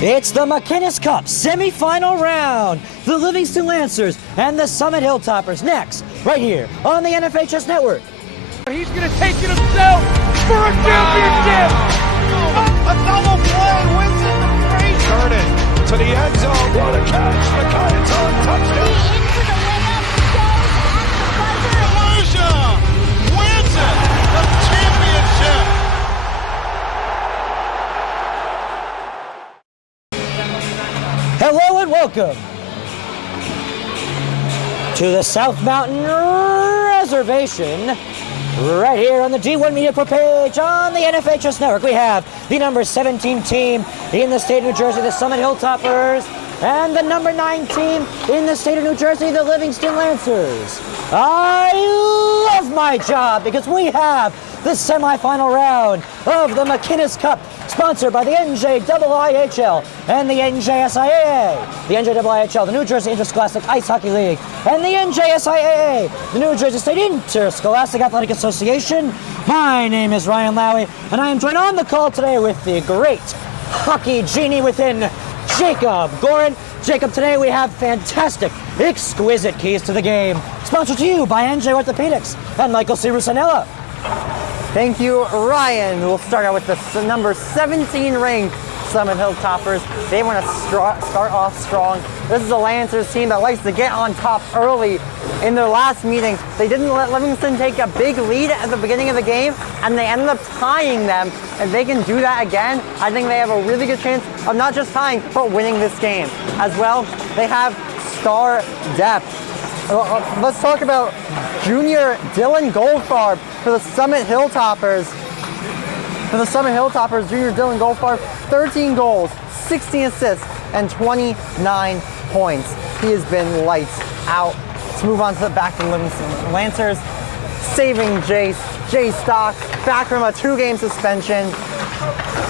It's the McInnes Cup semifinal round. The Livingston Lancers and the Summit Hilltoppers next, right here on the NFHS Network. He's going to take it himself for a championship. A double play wins it the race. Turn it to the end zone. What a catch. McInnes on touchdown. Into the layup, goes at the buzzer. Wins it. The championship. Hello and welcome to the South Mountain Reservation. Right here on the G1 Media Pro page on the NFHS Network, we have the number 17 team in the state of New Jersey, the Summit Hilltoppers, and the number 9 team in the state of New Jersey, the Livingston Lancers. I love my job because we have the semifinal round of the McInnes Cup, sponsored by the NJIIHL and the NJSIAA. The NJIIHL, the New Jersey Interscholastic Ice Hockey League, and the NJSIAA, the New Jersey State Interscholastic Athletic Association. My name is Ryan Lowy, and I am joined on the call today with the great hockey genie within, Jacob Gorin. Jacob, today we have fantastic, exquisite keys to the game, sponsored to you by NJ Orthopedics and Michael C. Rusanella. Thank you, Ryan. We'll start out with the number 17 ranked Summit Hilltoppers. They want to start off strong. This is a Lancers team that likes to get on top early. In their last meeting, they didn't let Livingston take a big lead at the beginning of the game, and they ended up tying them. If they can do that again, I think they have a really good chance of not just tying, but winning this game. As well, they have star depth. Let's talk about junior Dylan Goldfarb for the Summit Hilltoppers. For the Summit Hilltoppers, junior Dylan Goldfarb, 13 goals, 16 assists, and 29 points. He has been lights out. Let's move on to the back to the Livingston Lancers. Saving Jay Stock, back from a 2-game suspension.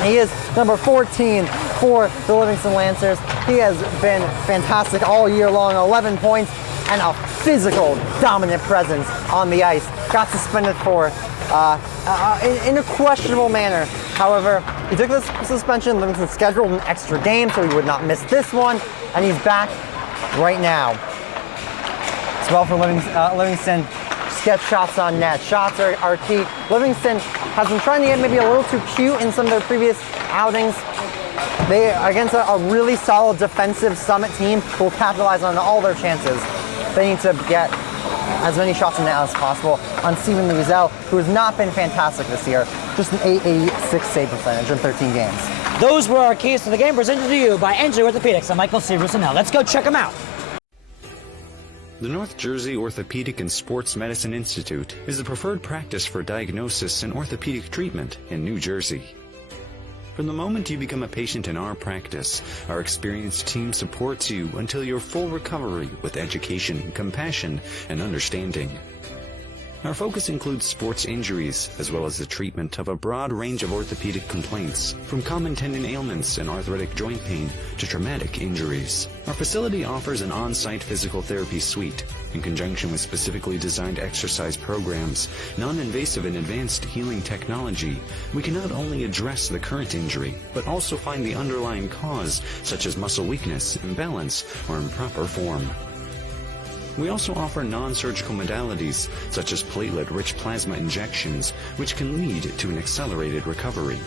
He is number 14 for the Livingston Lancers. He has been fantastic all year long, 11 points, and a physical, dominant presence on the ice. Got suspended for in a questionable manner. However, he took this suspension. Livingston scheduled an extra game, so he would not miss this one, and he's back right now. As well for Livingston, sketch shots on net. Shots are key. Livingston has been trying to get maybe a little too cute in some of their previous outings. They are against a really solid defensive Summit team who will capitalize on all their chances. They need to get as many shots in net as possible on Steven Luizel, who has not been fantastic this year. Just an 886 save percentage in 13 games. Those were our keys to the game, presented to you by NJ Orthopedics and Michael C. Rusanella. Let's go check them out. The North Jersey Orthopedic and Sports Medicine Institute is the preferred practice for diagnosis and orthopedic treatment in New Jersey. From the moment you become a patient in our practice, our experienced team supports you until your full recovery with education, compassion, and understanding. Our focus includes sports injuries, as well as the treatment of a broad range of orthopedic complaints, from common tendon ailments and arthritic joint pain to traumatic injuries. Our facility offers an on-site physical therapy suite, in conjunction with specifically designed exercise programs, non-invasive and advanced healing technology. We can not only address the current injury, but also find the underlying cause, such as muscle weakness, imbalance, or improper form. We also offer non-surgical modalities, such as platelet-rich plasma injections, which can lead to an accelerated recovery.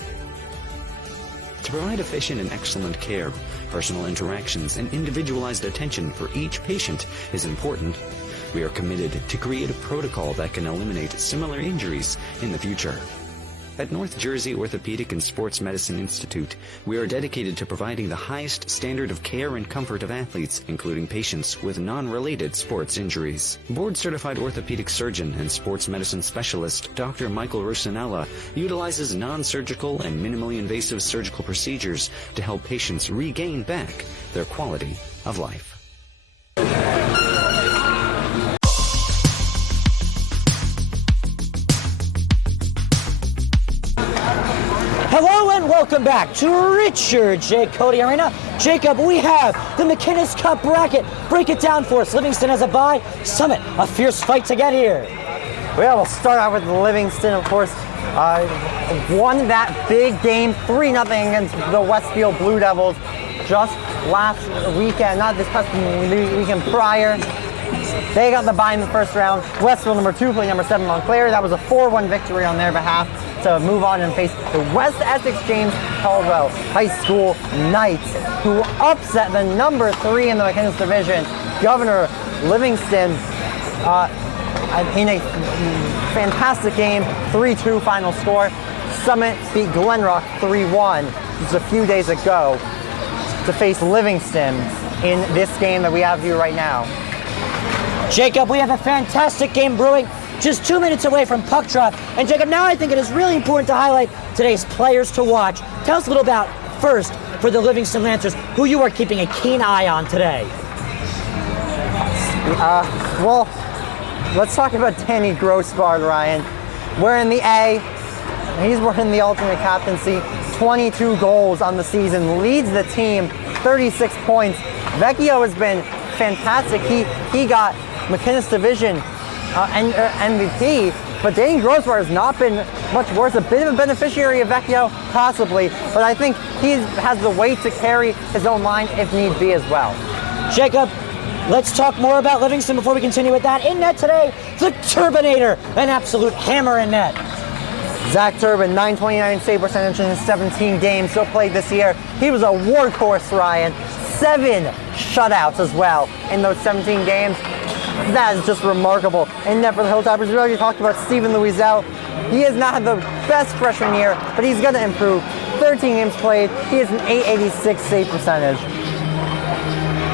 To provide efficient and excellent care, personal interactions and individualized attention for each patient is important. We are committed to create a protocol that can eliminate similar injuries in the future. At North Jersey Orthopedic and Sports Medicine Institute, we are dedicated to providing the highest standard of care and comfort of athletes, including patients with non-related sports injuries. Board-certified orthopedic surgeon and sports medicine specialist Dr. Michael Rusanella utilizes non-surgical and minimally invasive surgical procedures to help patients regain back their quality of life. Hello and welcome back to Richard J. Codey Arena. Jacob, we have the McInnes Cup bracket. Break it down for us. Livingston has a bye. Summit, a fierce fight to get here. Well, we'll start out with Livingston, of course. Won that big game 3-0 against the Westfield Blue Devils. just last weekend, not this past weekend prior. They got the bye in the first round. Westville, number 2, playing number 7 Montclair. That was a 4-1 victory on their behalf to move on and face the West Essex James Caldwell High School Knights, who upset the number 3 in the McInnes division, Governor Livingston, in a fantastic game, 3-2 final score. Summit beat Glenrock 3-1 just a few days ago to face Livingston in this game that we have here right now. Jacob, we have a fantastic game brewing just 2 minutes away from puck drop. And Jacob, now I think it is really important to highlight today's players to watch. Tell us a little about, first, for the Livingston Lancers, who you are keeping a keen eye on today. Well, let's talk about Danny Grossbard, Ryan. Wearing the A, he's wearing the alternate captaincy, 22 goals on the season, leads the team, 36 points. Vecchio has been fantastic. He got McInnes Division MVP, but Danny Grossbard has not been much worse. A bit of a beneficiary of Vecchio, possibly, but I think he has the weight to carry his own line if need be as well. Jacob, let's talk more about Livingston before we continue with that. In net today, the Turbinator, an absolute hammer in net. Zach Turbin, 929 save percentage in his 17 games so played this year. He was a workhorse, Ryan. 7 shutouts as well in those 17 games. That is just remarkable. And net for the Hilltoppers, we already talked about Steven Louisel. He has not had the best freshman year, but he's going to improve. 13 games played. He has an 886 save percentage.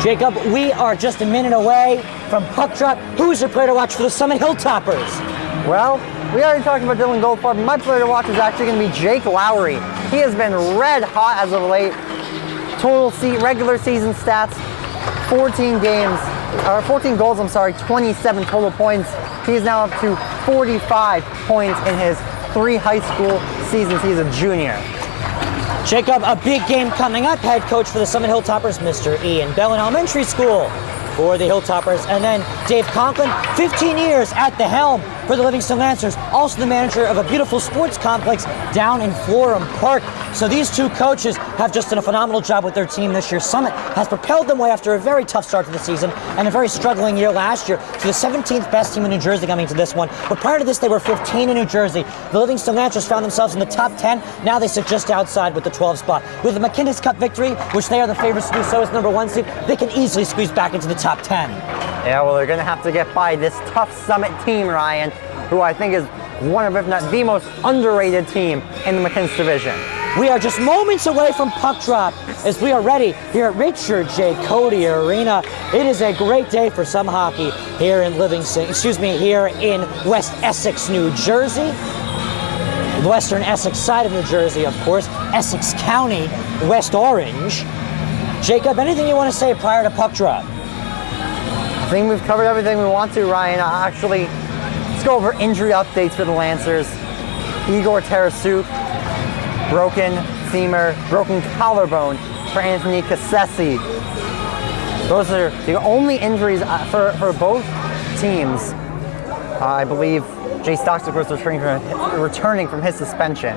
Jacob, we are just a minute away from puck drop. Who's your player to watch for the Summit Hilltoppers? Well, we already talked about Dylan Goldfarb. My player to watch is actually going to be Jake Lowry. He has been red hot as of late. Total regular season stats, 14 goals, 27 total points. He is now up to 45 points in his 3 high school seasons. He's a junior. Jacob, a big game coming up. Head coach for the Summit Hilltoppers, Mr. Ian Bell in elementary school for the Hilltoppers. And then Dave Conklin, 15 years at the helm for the Livingston Lancers, also the manager of a beautiful sports complex down in Florham Park. So these two coaches have just done a phenomenal job with their team this year. Summit has propelled them away after a very tough start to the season and a very struggling year last year to the 17th best team in New Jersey coming to this one. But prior to this, they were 15 in New Jersey. The Livingston Lancers found themselves in the top 10. Now they sit just outside with the 12th spot. With the McInnes Cup victory, which they are the favorites to do so as number 1 seed, they can easily squeeze back into the top 10. Yeah, well, they're going to have to get by this tough Summit team, Ryan, who I think is one of, if not the most underrated team in the McInnes division. We are just moments away from puck drop as we are ready here at Richard J. Codey Arena. It is a great day for some hockey here in here in West Essex, New Jersey. The western Essex side of New Jersey, of course, Essex County, West Orange. Jacob, anything you want to say prior to puck drop? I think we've covered everything we want to, Ryan. Actually, let's go over injury updates for the Lancers. Igor Tarasuk, broken femur, broken collarbone for Anthony Cassesi. Those are the only injuries for both teams. I believe Jay Stockstick was returning from his suspension.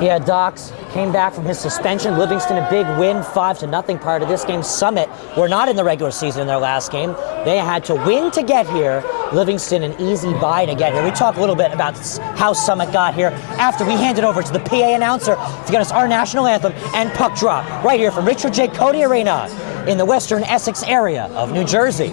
Yeah, Docs came back from his suspension. Livingston, a big win, 5-0 prior to this game. Summit were not in the regular season in their last game. They had to win to get here. Livingston, an easy bye to get here. We talk a little bit about how Summit got here after we hand it over to the PA announcer to get us our national anthem and puck drop right here from Richard J. Codey Arena in the western Essex area of New Jersey.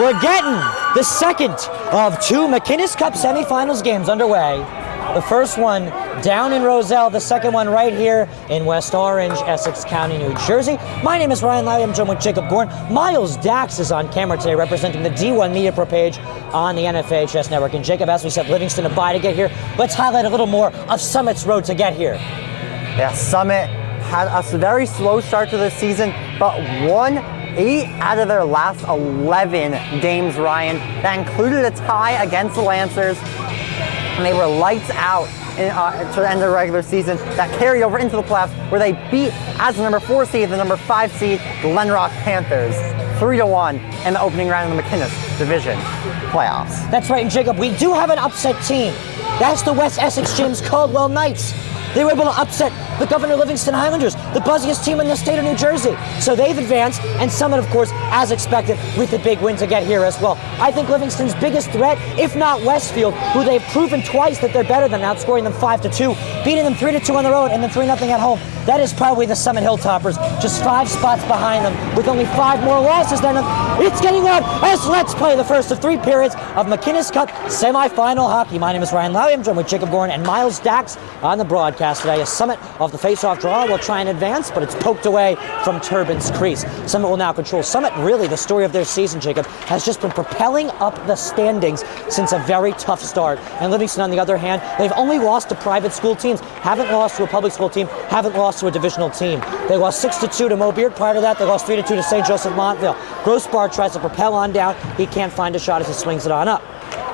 We're getting the second of two McInnes Cup semifinals games underway. The first one down in Roselle, the second one right here in West Orange, Essex County, New Jersey. My name is Ryan Lowry. I'm joined with Jacob Gorn. Miles Dax is on camera today representing the D1 Media Pro page on the NFHS Network. And Jacob, as we said, Livingston a bye to get here. Let's highlight a little more of Summit's road to get here. Yeah, Summit had a very slow start to the season, but won 8 out of their last 11 games, Ryan. That included a tie against the Lancers, and they were lights out to the end of the regular season. That carried over into the playoffs, where they beat, as the number 4 seed, the number 5 seed, Glenrock Panthers, 3-1 in the opening round of the McInnes Division playoffs. That's right, and Jacob, we do have an upset team. That's the West Essex James Caldwell Knights. They were able to upset the Governor Livingston Highlanders, the buzziest team in the state of New Jersey. So they've advanced, and Summit, of course, as expected, with the big win to get here as well. I think Livingston's biggest threat, if not Westfield, who they've proven twice that they're better than, outscoring them 5-2, beating them 3-2 on the road, and then 3-0 at home. That is probably the Summit Hilltoppers, just 5 spots behind them, with only 5 more losses than them. It's getting on as let's play the first of 3 periods of McInnes Cup semifinal hockey. My name is Ryan Lowry. I'm joined with Jacob Gorn and Miles Dax on the broadcast today. A Summit off the face-off draw will try and advance, but it's poked away from Turbin's crease. Summit will now control. Summit, really, the story of their season, Jacob, has just been propelling up the standings since a very tough start. And Livingston, on the other hand, they've only lost to private school teams, haven't lost to a public school team, haven't lost to a divisional team. They lost 6-2 to Mobeard. Prior to that, they lost 3-2 to St. Joseph Montville. Grossbar tries to propel on down. He can't find a shot as he swings it on up.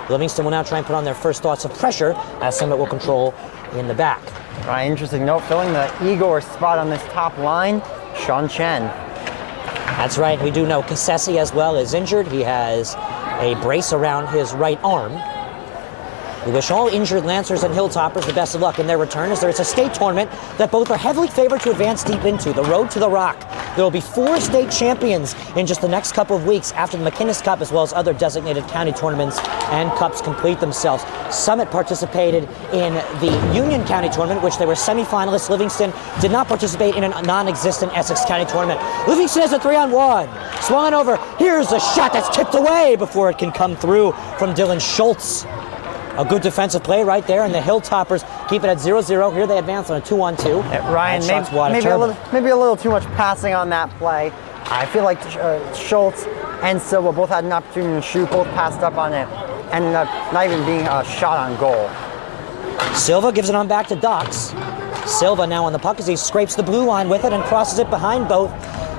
Livingston will now try and put on their first thoughts of pressure as Summit will control in the back. Right, interesting note, filling the Igor spot on this top line, Sean Chen. That's right, we do know Cassesi as well is injured. He has a brace around his right arm. We wish all injured Lancers and Hilltoppers the best of luck in their return, as there's a state tournament that both are heavily favored to advance deep into, the Road to the Rock. There will be 4 state champions in just the next couple of weeks after the McInnes Cup, as well as other designated county tournaments and cups complete themselves. Summit participated in the Union County tournament, which they were semifinalists. Livingston did not participate in a non-existent Essex County tournament. Livingston has a 3-on-1. Swung over. Here's a shot that's tipped away before it can come through from Dylan Schultz. A good defensive play right there, and the Hilltoppers keep it at 0-0. Here they advance on a 2-on-2. Ryan, maybe a little too much passing on that play. I feel like Schultz and Silva both had an opportunity to shoot, both passed up on it, and not even being a shot on goal. Silva gives it on back to Dox. Silva now on the puck as he scrapes the blue line with it and crosses it behind both.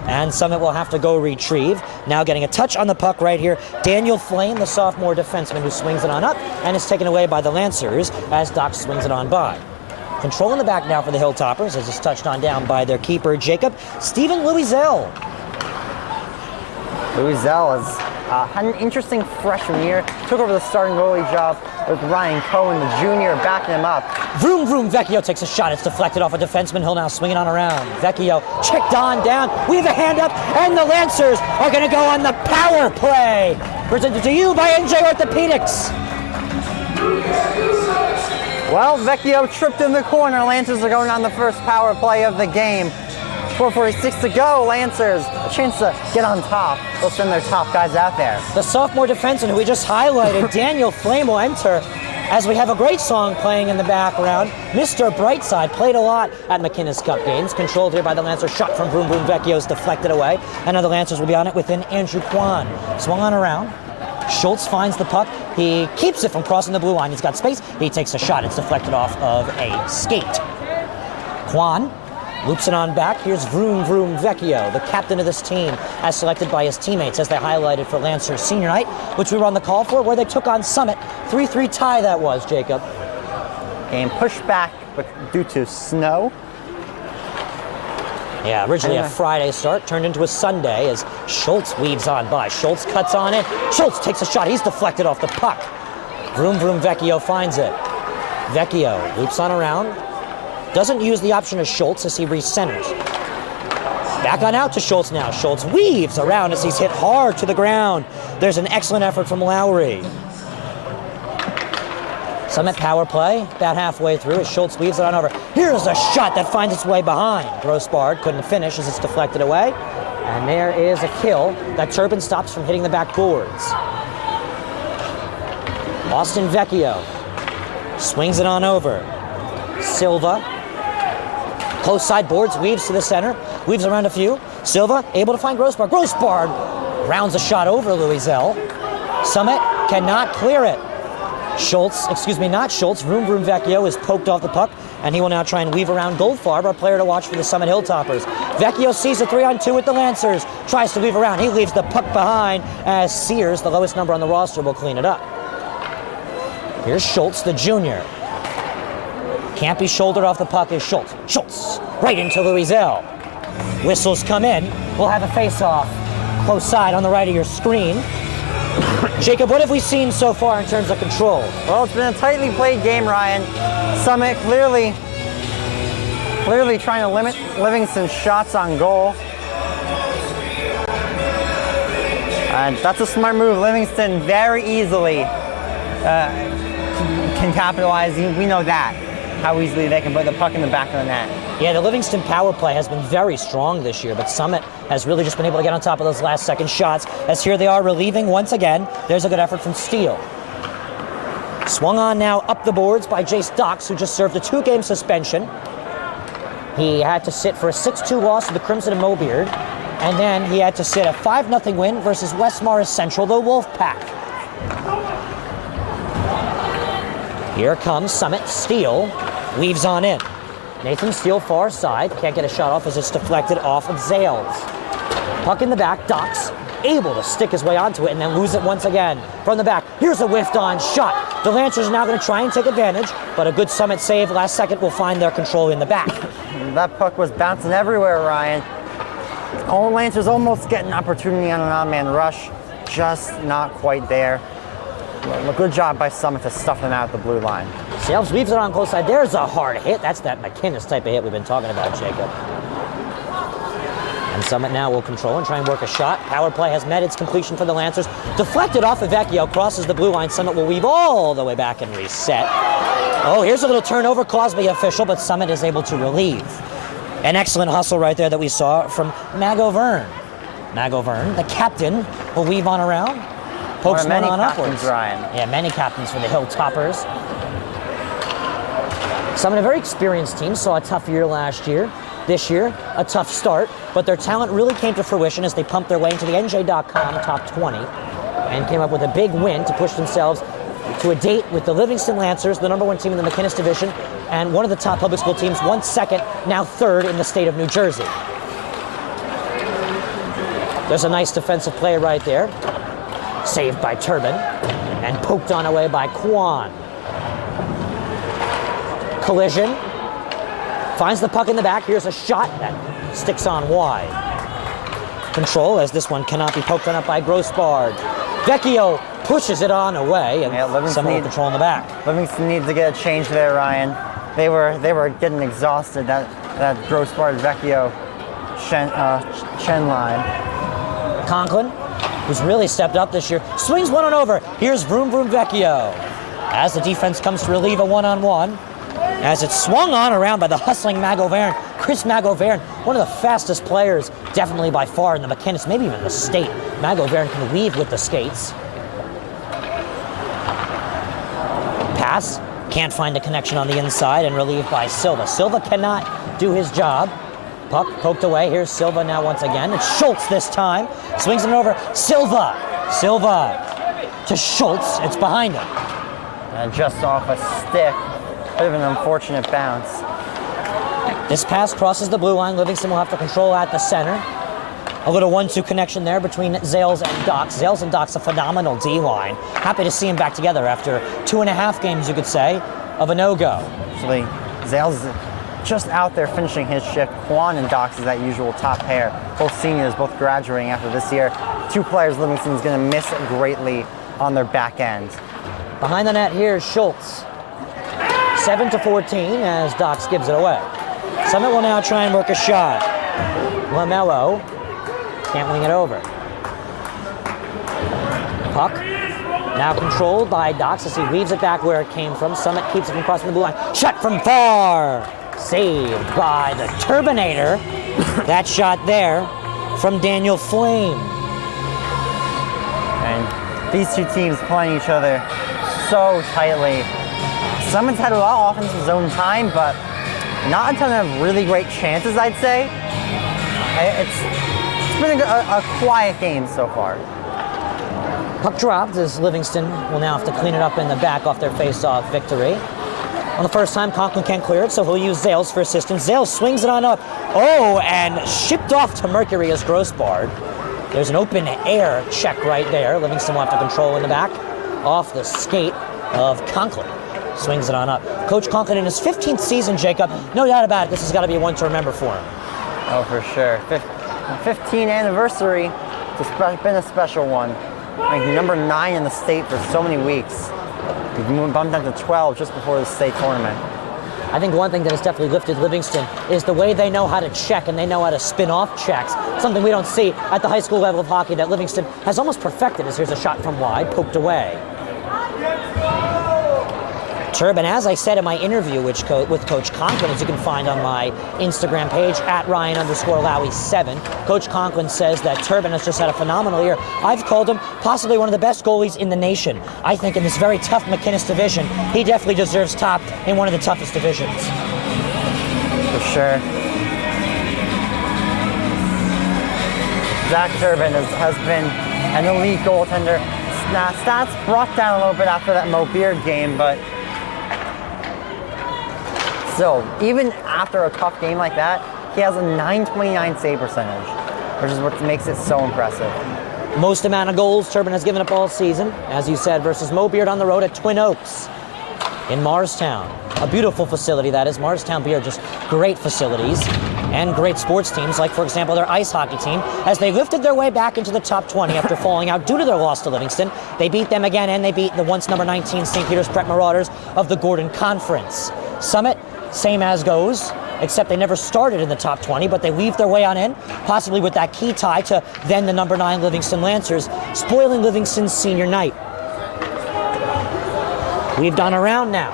And Summit will have to go retrieve. Now getting a touch on the puck right here. Daniel Flame, the sophomore defenseman, who swings it on up and is taken away by the Lancers as Dox swings it on by. Control in the back now for the Hilltoppers as it's touched on down by their keeper, Jacob. Stephen Louisel. Louisel has had an interesting freshman year. Took over the starting goalie job with Ryan Cohen, the junior, backing him up. Vroom, vroom, Vecchio takes a shot. It's deflected off a defenseman. He'll now swing it on around. Vecchio checked on down. We have a hand up, and the Lancers are going to go on the power play. Presented to you by NJ Orthopedics. Well, Vecchio tripped in the corner. Lancers are going on the first power play of the game. 4:46 to go. Lancers, a chance to get on top. They'll send their top guys out there. The sophomore defenseman who we just highlighted, Daniel Flame, will enter as we have a great song playing in the background. Mr. Brightside played a lot at McInnes Cup games. Controlled here by the Lancers. Shot from Vroom Vroom Vecchio's deflected away. And now the Lancers will be on it within Andrew Kwan. Swung on around. Schultz finds the puck. He keeps it from crossing the blue line. He's got space. He takes a shot. It's deflected off of a skate. Kwan loops it on back. Here's Vroom Vroom Vecchio, the captain of this team, as selected by his teammates, as they highlighted for Lancers senior night, which we were on the call for, where they took on Summit. 3-3 tie that was, Jacob. Game pushed back, but due to snow. Yeah, originally a Friday start, turned into a Sunday as Schultz weaves on by. Schultz cuts on it. Schultz takes a shot. He's deflected off the puck. Vroom Vroom Vecchio finds it. Vecchio loops on around. Doesn't use the option of Schultz as he recenters. Back on out to Schultz now. Schultz weaves around as he's hit hard to the ground. There's an excellent effort from Lowry. Summit power play, about halfway through as Schultz weaves it on over. Here's a shot that finds its way behind. Grossbard couldn't finish as it's deflected away. And there is a kill that Turbin stops from hitting the backboards. Austin Vecchio swings it on over. Silva, close side boards, weaves to the center, weaves around a few. Silva able to find Grossbard. Grossbard rounds a shot over Louiselle. Summit cannot clear it. Not Schultz. Vroom Vecchio is poked off the puck, and he will now try and weave around Goldfarb, our player to watch for the Summit Hilltoppers. Vecchio sees a 3-on-2 with the Lancers, tries to weave around. He leaves the puck behind as Sears, the lowest number on the roster, will clean it up. Here's Schultz, the junior. Can't be shouldered off the puck is Schultz. Schultz, right into Louiselle. Whistles come in. We'll have a face-off close side on the right of your screen. Jacob, what have we seen so far in terms of control? Well, it's been a tightly played game, Ryan. Summit clearly trying to limit Livingston's shots on goal. And that's a smart move. Livingston very easily can capitalize. We know that, how easily they can put the puck in the back of the net. Yeah, the Livingston power play has been very strong this year, but Summit has really just been able to get on top of those last second shots, as here they are relieving once again. There's a good effort from Steele. Swung on now up the boards by Jace Docks, who just served a 2-game suspension. He had to sit for a 6-2 loss to the Crimson and Mobeard, and then he had to sit a 5-0 win versus West Morris Central, the Wolfpack. Here comes Summit. Steele weaves on in. Nathan Steele far side, can't get a shot off as it's deflected off of Zales. Puck in the back, Docks able to stick his way onto it and then lose it once again from the back. Here's a whiffed on shot. The Lancers are now going to try and take advantage, but a good Summit save last second will find their control in the back. That puck was bouncing everywhere, Ryan. All Lancers almost get an opportunity on an on-man rush, just not quite there. A good job by Summit to stuff them out at the blue line. Sales weaves it on close side. There's a hard hit. That's that McInnes type of hit we've been talking about, Jacob. And Summit now will control and try and work a shot. Power play has met its completion for the Lancers. Deflected off of Vecchio, crosses the blue line. Summit will weave all the way back and reset. Oh, here's a little turnover caused by the official, but Summit is able to relieve. An excellent hustle right there that we saw from Mag O'Verne. Mag O'Verne, the captain, will weave on around. Pokes one on upwards. Ryan. Yeah, many captains for the Hilltoppers. Summit, a very experienced team, saw a tough year last year. This year, a tough start, but their talent really came to fruition as they pumped their way into the NJ.com top 20 and came up with a big win to push themselves to a date with the Livingston Lancers, the #1 team in the McInnes division, and one of the top public school teams, once second, now third in the state of New Jersey. There's a nice defensive play right there. Saved by Turbin and poked on away by Kwan. Collision. Finds the puck in the back. Here's a shot that sticks on wide. Control as this one cannot be poked on up by Grossbard. Vecchio pushes it on away and someone will control in the back. Livingston needs to get a change there, Ryan. They were getting exhausted, that Grossbard Vecchio Chen line. Conklin, who's really stepped up this year, swings one on over. Here's Vroom Vecchio. As the defense comes to relieve a one-on-one, as it's swung on around by the hustling Mag O'Verne. Chris Mag O'Verne, one of the fastest players, definitely by far in the McInnes, maybe even the state. Mag O'Verne can weave with the skates. Pass, can't find a connection on the inside and relieved by Silva. Silva cannot do his job. Puck poked away. Here's Silva now once again. It's Schultz this time. Swings it over. Silva to Schultz. It's behind him. And just off a stick. Bit of an unfortunate bounce. This pass crosses the blue line. Livingston will have to control at the center. A little 1-2 connection there between Zales and Docks. Zales and Docks, a phenomenal D-line. Happy to see them back together after 2.5 games, you could say, of a no-go. Actually, Zales is just out there finishing his shift. Kwan and Docks is that usual top pair. Both seniors, both graduating after this year. 2 players Livingston is going to miss greatly on their back end. Behind the net here is Schultz. 7-14 as Docks gives it away. Summit will now try and work a shot. Lamello can't wing it over. Puck now controlled by Docks as he weaves it back where it came from. Summit keeps it from crossing the blue line. Shot from far. Saved by the Turbinator. That shot there from Daniel Flame. And these two teams playing each other so tightly. Summit's had a lot of offensive zone time, but not a ton of really great chances, I'd say. It's been a quiet game so far. Puck dropped as Livingston will now have to clean it up in the back off their face-off victory. On the first time, Conklin can't clear it, so he'll use Zales for assistance. Zales swings it on up. Oh, and shipped off to Mercury as Grossbard. There's an open air check right there. Livingston will have to control in the back off the skate of Conklin. Swings it on up. Coach Conklin in his 15th season, Jacob. No doubt about it, this has got to be one to remember for him. Oh, for sure. 15th anniversary. It's been a special one. Like number 9 in the state for so many weeks. We've bumped down to 12 just before the state tournament. I think one thing that has definitely lifted Livingston is the way they know how to check and they know how to spin off checks. Something we don't see at the high school level of hockey that Livingston has almost perfected as here's a shot from wide, poked away. Turbin, as I said in my interview with Coach Conklin, as you can find on my Instagram page, at Ryan_Lowy7, Coach Conklin says that Turbin has just had a phenomenal year. I've called him possibly one of the best goalies in the nation. I think in this very tough McInnes division, he definitely deserves top in one of the toughest divisions. For sure. Zach Turbin has been an elite goaltender. Stats brought down a little bit after that Mo Beard game, but still, even after a tough game like that, he has a .929 save percentage, which is what makes it so impressive. Most amount of goals Turbin has given up all season, as you said, versus Mo Beard on the road at Twin Oaks in Morristown. A beautiful facility, that is. Morristown Beard, just great facilities and great sports teams, like, for example, their ice hockey team, as they lifted their way back into the top 20 after falling out due to their loss to Livingston. They beat them again, and they beat the once number 19 St. Peter's Prep Marauders of the Gordon Conference. Summit, same as goes, except they never started in the top 20, but they weaved their way on in, possibly with that key tie to then the number 9 Livingston Lancers, spoiling Livingston's senior night. We've done around now.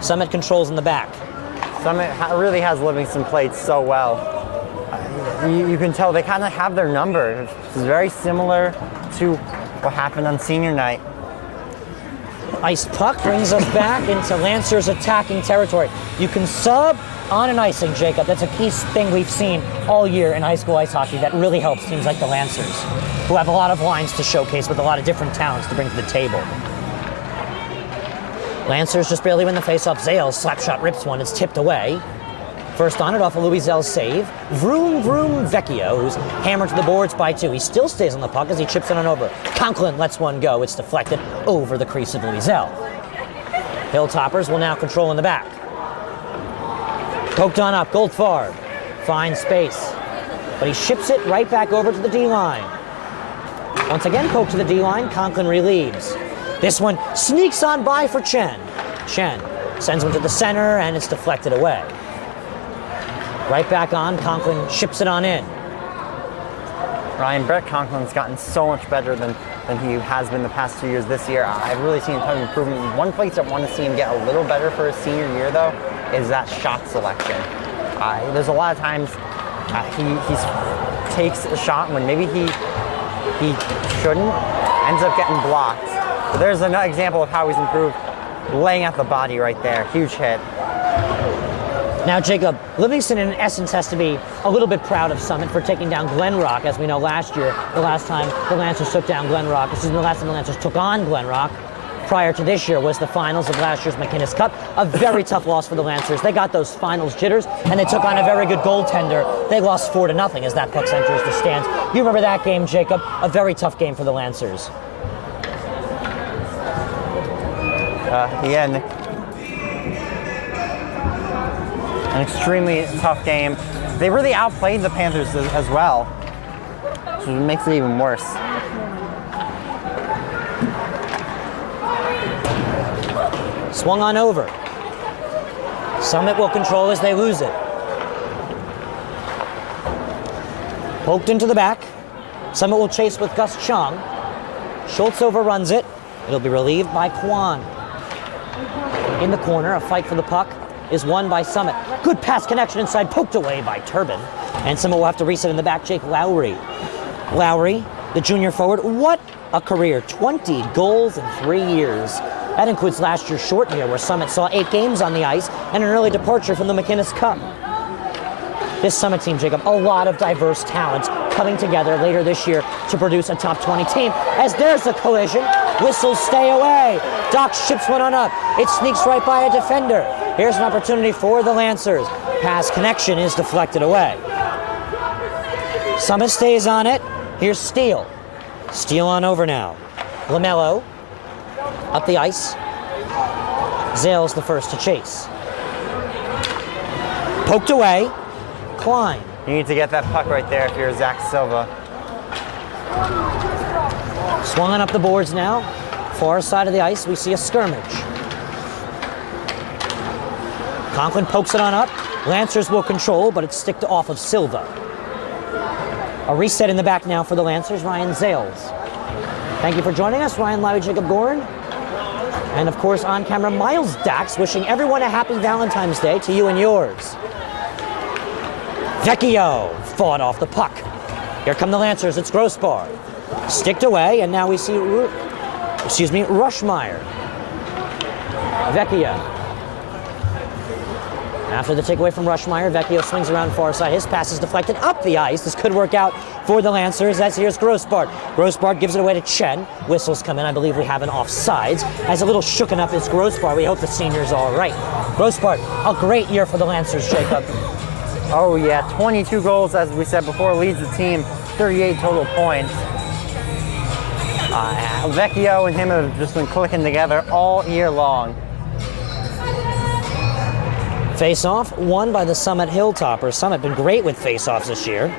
Summit controls in the back. Summit really has Livingston played so well. You can tell they kind of have their number. It's very similar to what happened on senior night. Ice puck brings us back into Lancers attacking territory. You can sub on an icing, Jacob. That's a key thing we've seen all year in high school ice hockey that really helps teams like the Lancers, who have a lot of lines to showcase with a lot of different talents to bring to the table. Lancers just barely win the face-off. Zales, slap shot rips one. It's tipped away. First on it off of Louis Zell's save. Vroom, vroom, Vecchio, who's hammered to the boards by 2. He still stays on the puck as he chips it on over. Conklin lets one go. It's deflected over the crease of Louis Zell. Hilltoppers will now control in the back. Poked on up, Goldfarb. Finds space, but he ships it right back over to the D-line. Once again poked to the D-line, Conklin relieves. This one sneaks on by for Chen. Chen sends one to the center, and it's deflected away. Right back on, Conklin ships it on in. Ryan, Brett Conklin's gotten so much better than he has been the past 2 years. This year, I've really seen a ton of improvement. One place I want to see him get a little better for his senior year, though, is that shot selection. There's a lot of times he takes a shot when maybe he shouldn't, ends up getting blocked. But there's another example of how he's improved, laying out the body right there. Huge hit. Now, Jacob, Livingston in essence has to be a little bit proud of Summit for taking down Glen Rock. As we know, last year, the last time the Lancers took down Glen Rock, this is the last time the Lancers took on Glen Rock. Prior to this year was the finals of last year's McInnes Cup. A very tough loss for the Lancers. They got those finals jitters, and they took on a very good goaltender. They lost 4-0 as that puck enters the stands. You remember that game, Jacob? A very tough game for the Lancers. Yeah, an extremely tough game. They really outplayed the Panthers as well, which makes it even worse. Swung on over. Summit will control as they lose it. Poked into the back. Summit will chase with Gus Chung. Schultz overruns it. It'll be relieved by Kwan. In the corner, a fight for the puck is won by Summit. Good pass connection inside, poked away by Turbin. And someone will have to reset in the back, Jake Lowry. Lowry, the junior forward, what a career. 20 goals in 3 years. That includes last year's short year where Summit saw 8 games on the ice and an early departure from the McInnes Cup. This Summit team, Jacob, a lot of diverse talents coming together later this year to produce a top 20 team. As there's a collision, whistles stay away. Doc ships one on up. It sneaks right by a defender. Here's an opportunity for the Lancers. Pass connection is deflected away. Summit stays on it. Here's Steele. Steele on over now. LaMelo up the ice. Zales the first to chase. Poked away. Klein. You need to get that puck right there if you're Zach Silva. Swung up the boards now. Far side of the ice, we see a skirmish. Conklin pokes it on up. Lancers will control, but it's sticked off of Silva. A reset in the back now for the Lancers, Ryan Zales. Thank you for joining us, Ryan Lowry, Jacob Gorin. And of course, on camera, Miles Dax, wishing everyone a happy Valentine's Day to you and yours. Vecchio fought off the puck. Here come the Lancers, it's Grossbar. Sticked away, and now we see, Rushmeyer. Vecchio. After the takeaway from Rushmeyer, Vecchio swings around far side. His pass is deflected up the ice. This could work out for the Lancers as here's Grossbart. Grossbart gives it away to Chen. Whistles come in. I believe we have an offsides. As a little shooken up is Grossbart. We hope the senior's all right. Grossbart, a great year for the Lancers, Jacob. Oh yeah, 22 goals, as we said before, leads the team, 38 total points. Vecchio and him have just been clicking together all year long. Face-off won by the Summit Hilltoppers. Summit been great with face-offs this year.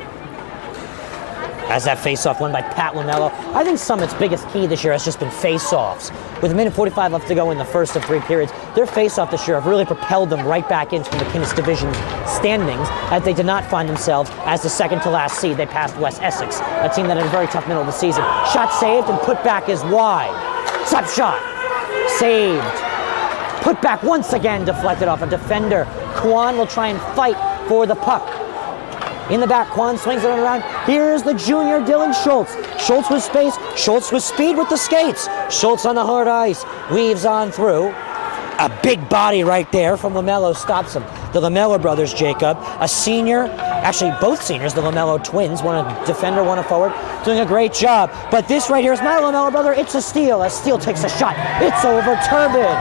As that face-off won by Pat Lamello. I think Summit's biggest key this year has just been face-offs. With a minute 45 left to go in the first of 3 periods, their face-off this year have really propelled them right back into the McInnes Division standings, as they did not find themselves as the second to last seed. They passed West Essex, a team that had a very tough middle of the season. Shot saved and put back is wide. Slap shot. Saved. Put back once again, deflected off a defender. Kwan will try and fight for the puck. In the back, Kwan swings it around. Here's the junior Dylan Schultz. Schultz with space. Schultz with speed with the skates. Schultz on the hard ice. Weaves on through. A big body right there from LaMelo stops him. The LaMelo brothers, Jacob, a senior, actually both seniors, the LaMelo twins, one a defender, one a forward, doing a great job. But this right here is not a LaMelo brother, it's a steal. As Steele takes a shot, it's over Turbin.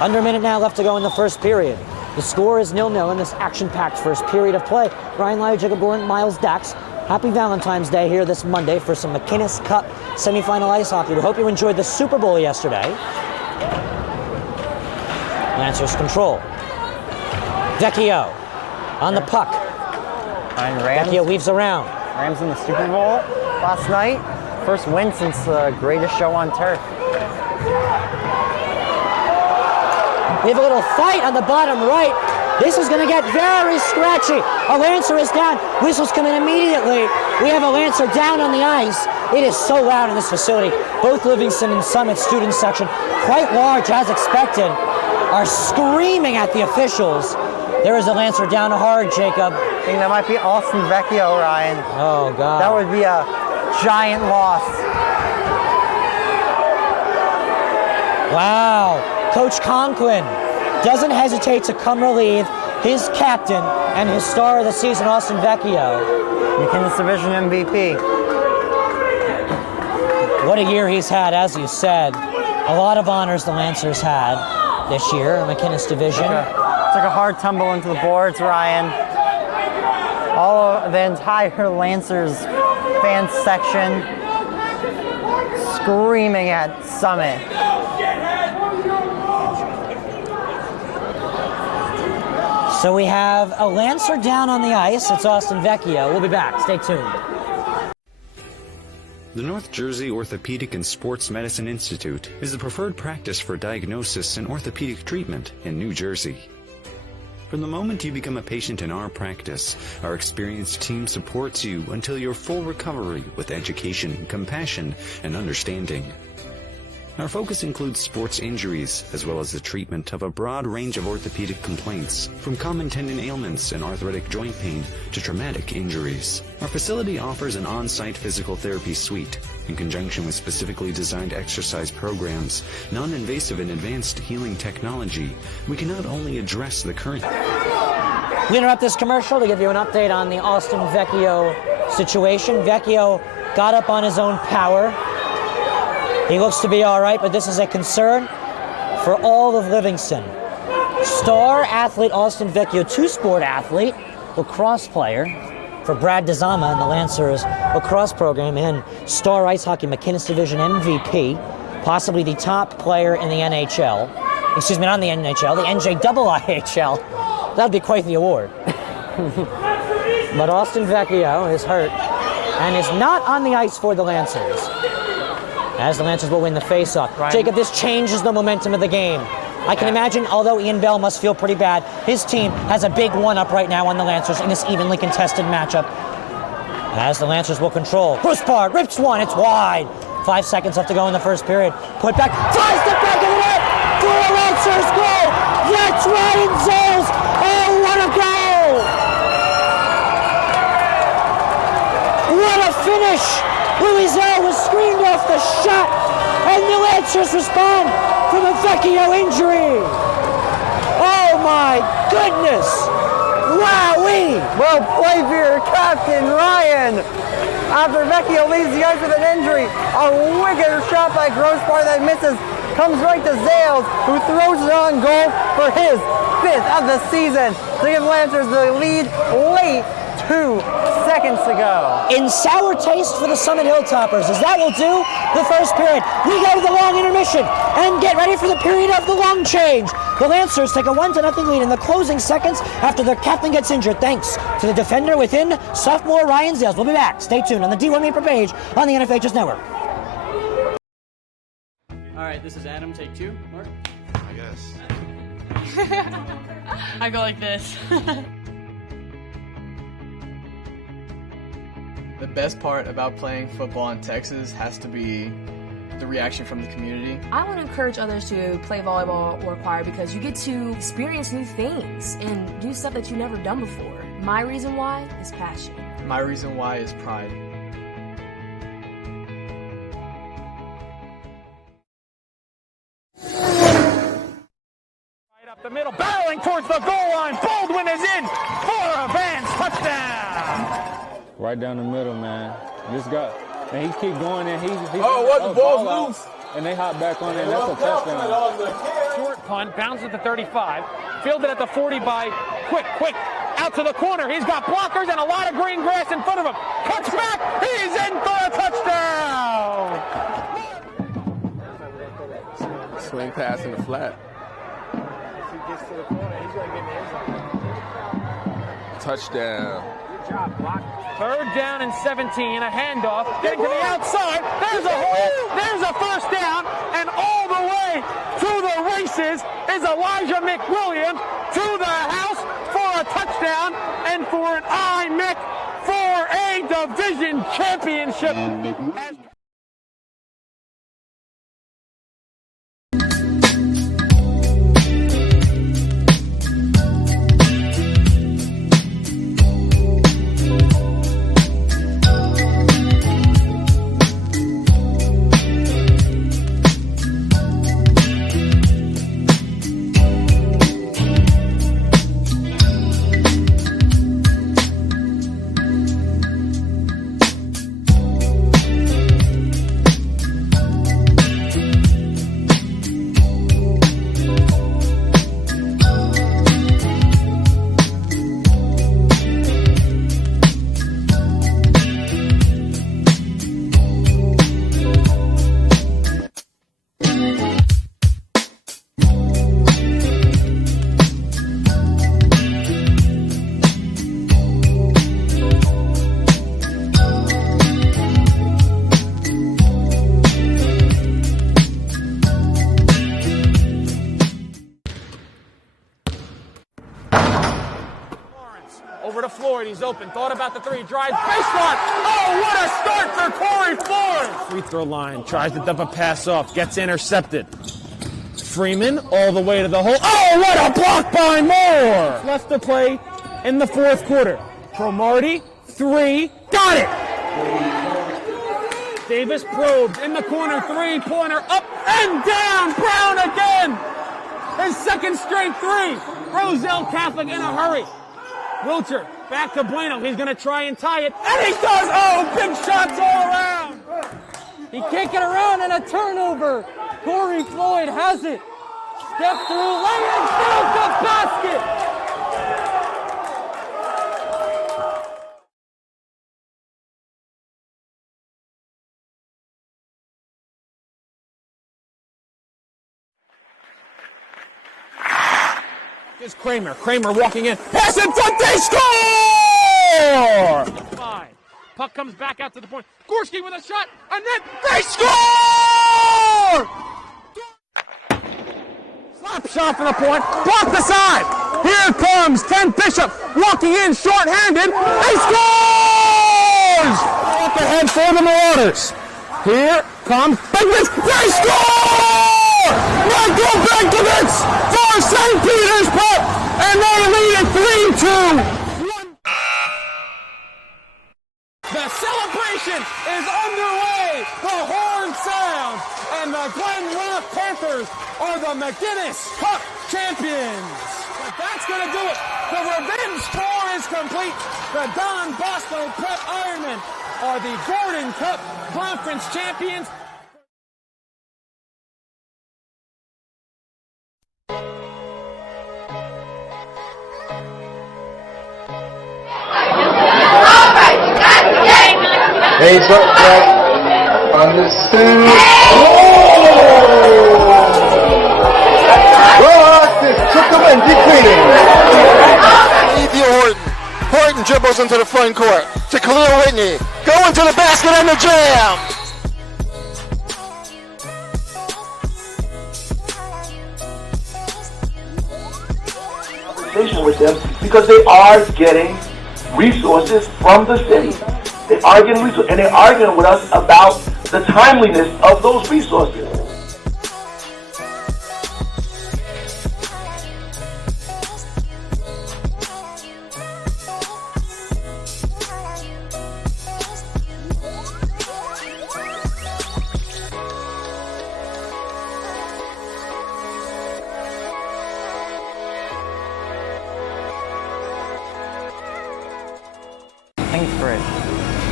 Under a minute now left to go in the first period. The score is 0-0 in this action-packed first period of play. Ryan Lowry, Jacob Gorin, Miles Dax. Happy Valentine's Day here this Monday for some McInnes Cup semifinal ice hockey. We hope you enjoyed the Super Bowl yesterday. Lancers control. Vecchio on the puck. Vecchio weaves around. Rams in the Super Bowl last night. First win since the greatest show on turf. We have a little fight on the bottom right. This is going to get very scratchy. A Lancer is down. Whistles come in immediately. We have a Lancer down on the ice. It is so loud in this facility. Both Livingston and Summit student section, quite large as expected, are screaming at the officials. There is a Lancer down hard, Jacob. I think that might be Austin Vecchio, Ryan. Oh, God. That would be a giant loss. Wow. Coach Conklin doesn't hesitate to come relieve his captain and his star of the season, Austin Vecchio. McInnes Division MVP. What a year he's had, as you said. A lot of honors the Lancers had this year in McInnes Division. Took a hard tumble into the boards, Ryan. All of the entire Lancers fan section screaming at Summit. So we have a Lancer down on the ice. It's Austin Vecchio. We'll be back. Stay tuned. The North Jersey Orthopedic and Sports Medicine Institute is the preferred practice for diagnosis and orthopedic treatment in New Jersey. From the moment you become a patient in our practice, our experienced team supports you until your full recovery with education, compassion, and understanding. Our focus includes sports injuries, as well as the treatment of a broad range of orthopedic complaints, from common tendon ailments and arthritic joint pain to traumatic injuries. Our facility offers an on-site physical therapy suite. In conjunction with specifically designed exercise programs, non-invasive and advanced healing technology, we can not only address the current... We interrupt this commercial to give you an update on the Austin Vecchio situation. Vecchio got up on his own power. He looks to be all right, but this is a concern for all of Livingston. Star athlete Austin Vecchio, two-sport athlete, lacrosse player for Brad DeZama in the Lancers lacrosse program, and star ice hockey McInnes Division MVP, possibly the top player in the NHL. Excuse me, not in the NHL, the NJIIHL. That would be quite the award. But Austin Vecchio is hurt and is not on the ice for the Lancers, as the Lancers will win the face-off. Jacob, this changes the momentum of the game. I can imagine, although Ian Bell must feel pretty bad, his team has a big one-up right now on the Lancers in this evenly contested matchup, as the Lancers will control. Bruspard rips one, it's wide. 5 seconds left to go in the first period. Put back, flies the back of the net for a Lancers goal. That's Ryan Zales. Oh, what a goal! What a finish! Louis Zell was screened off the shot, and the Lancers respond from a Vecchio injury. Oh my goodness! Wowee! Well played for your captain, Ryan. After Vecchio leaves the ice with an injury, a wicked shot by Grossbar that misses comes right to Zales, who throws it on goal for his 5th of the season to give Lancers the lead late 2 seconds to go. In sour taste for the Summit Hilltoppers, as that will do the first period. We go to the long intermission and get ready for the period of the long change. The Lancers take a 1-0 lead in the closing seconds after their captain gets injured, thanks to the defender within, sophomore Ryan Zales. We'll be back. Stay tuned on the D1 main page on the NFHS Network. All right, this is Adam. Take 2. Mark? I guess. I go like this. The best part about playing football in Texas has to be the reaction from the community. I want to encourage others to play volleyball or choir because you get to experience new things and do stuff that you've never done before. My reason why is passion. My reason why is pride. Right up the middle, barreling towards the goal line. Baldwin is in for a Vance touchdown. Right down the middle, man. This guy, and he keep going, and he the ball's loose. And they hop back on it, and that's a touchdown. Short punt, bounces at the 35, fielded at the 40 by Quick, out to the corner. He's got blockers and a lot of green grass in front of him. Cuts back, he's in for a touchdown! Swing pass in the flat. If he gets to the corner, he's going to get in the end zone. Touchdown. Good job, block. 3rd down and 17, a handoff, getting to the outside. There's a first down, and all the way to the races is Elijah McWilliams to the house for a touchdown and for an IMIC for a division championship. Floyd. He's open. Thought about the three. Drives baseline. Oh, what a start for Corey Floyd. Free throw line. Tries to dump a pass off. Gets intercepted. Freeman all the way to the hole. Oh, what a block by Moore. Left to play in the fourth quarter. Cromartie, three. Got it. Davis probes in the corner. Three-pointer up and down. Brown again. His second straight three. Roselle Catholic in a hurry. Wilcher back to Bueno. He's going to try and tie it. And he does. Oh, big shots all around. He can't get around, and a turnover. Corey Floyd has it. Step through, lay-in, down the basket. Here's Kramer. Kramer walking in. Pass in front. They score! 5. Puck comes back out to the point. Gorski with a shot, and then they score! Slap shot for the point. Blocked aside. Here comes Ken Bishop walking in short-handed. He scores! Up ahead for the Marauders. Here comes Bigwitz. They score! Michael Benkovitz for St. Peter's Pup, and they lead it 3-2. The celebration is underway. The horn sounds, and the Glen Rock Panthers are the McGinnis Cup champions. But that's going to do it. The revenge tour is complete. The Don Bosco Prep Ironmen are the Gordon Cup Conference champions. Hey, back on the scene. Rock this took him and decleaning. Ethan Horton dribbles into the front court to Khalil Whitney. Going to the basket and the jam. Conversation with them because they are getting resources from the city. They are getting resources, and they're arguing with us about the timeliness of those resources.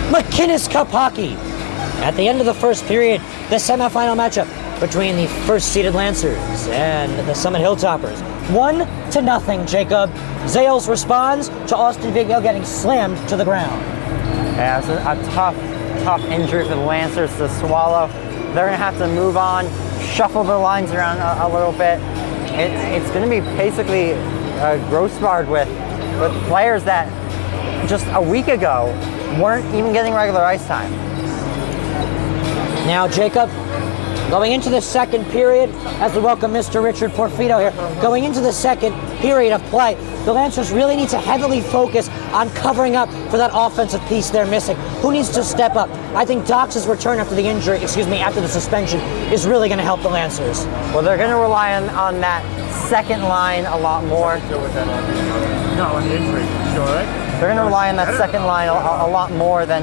McGinnis Cup hockey. At the end of the first period, the semifinal matchup between the first-seeded Lancers and the Summit Hilltoppers. 1-0, Jacob. Zales responds to Austin Vigil getting slammed to the ground. Yeah, it's a tough injury for the Lancers to swallow. They're going to have to move on, shuffle the lines around a little bit. It's going to be basically Grossbard with players that just a week ago weren't even getting regular ice time. Now, Jacob, going into the second period, as we welcome Mr. Richard Porfido here, going into the second period of play, the Lancers really need to heavily focus on covering up for that offensive piece they're missing. Who needs to step up? I think Dox's return after the after the suspension is really going to help the Lancers. Well, they're going to rely on that second line a lot more. No, on the injury, sure, right? They're going to rely on that second line a lot more than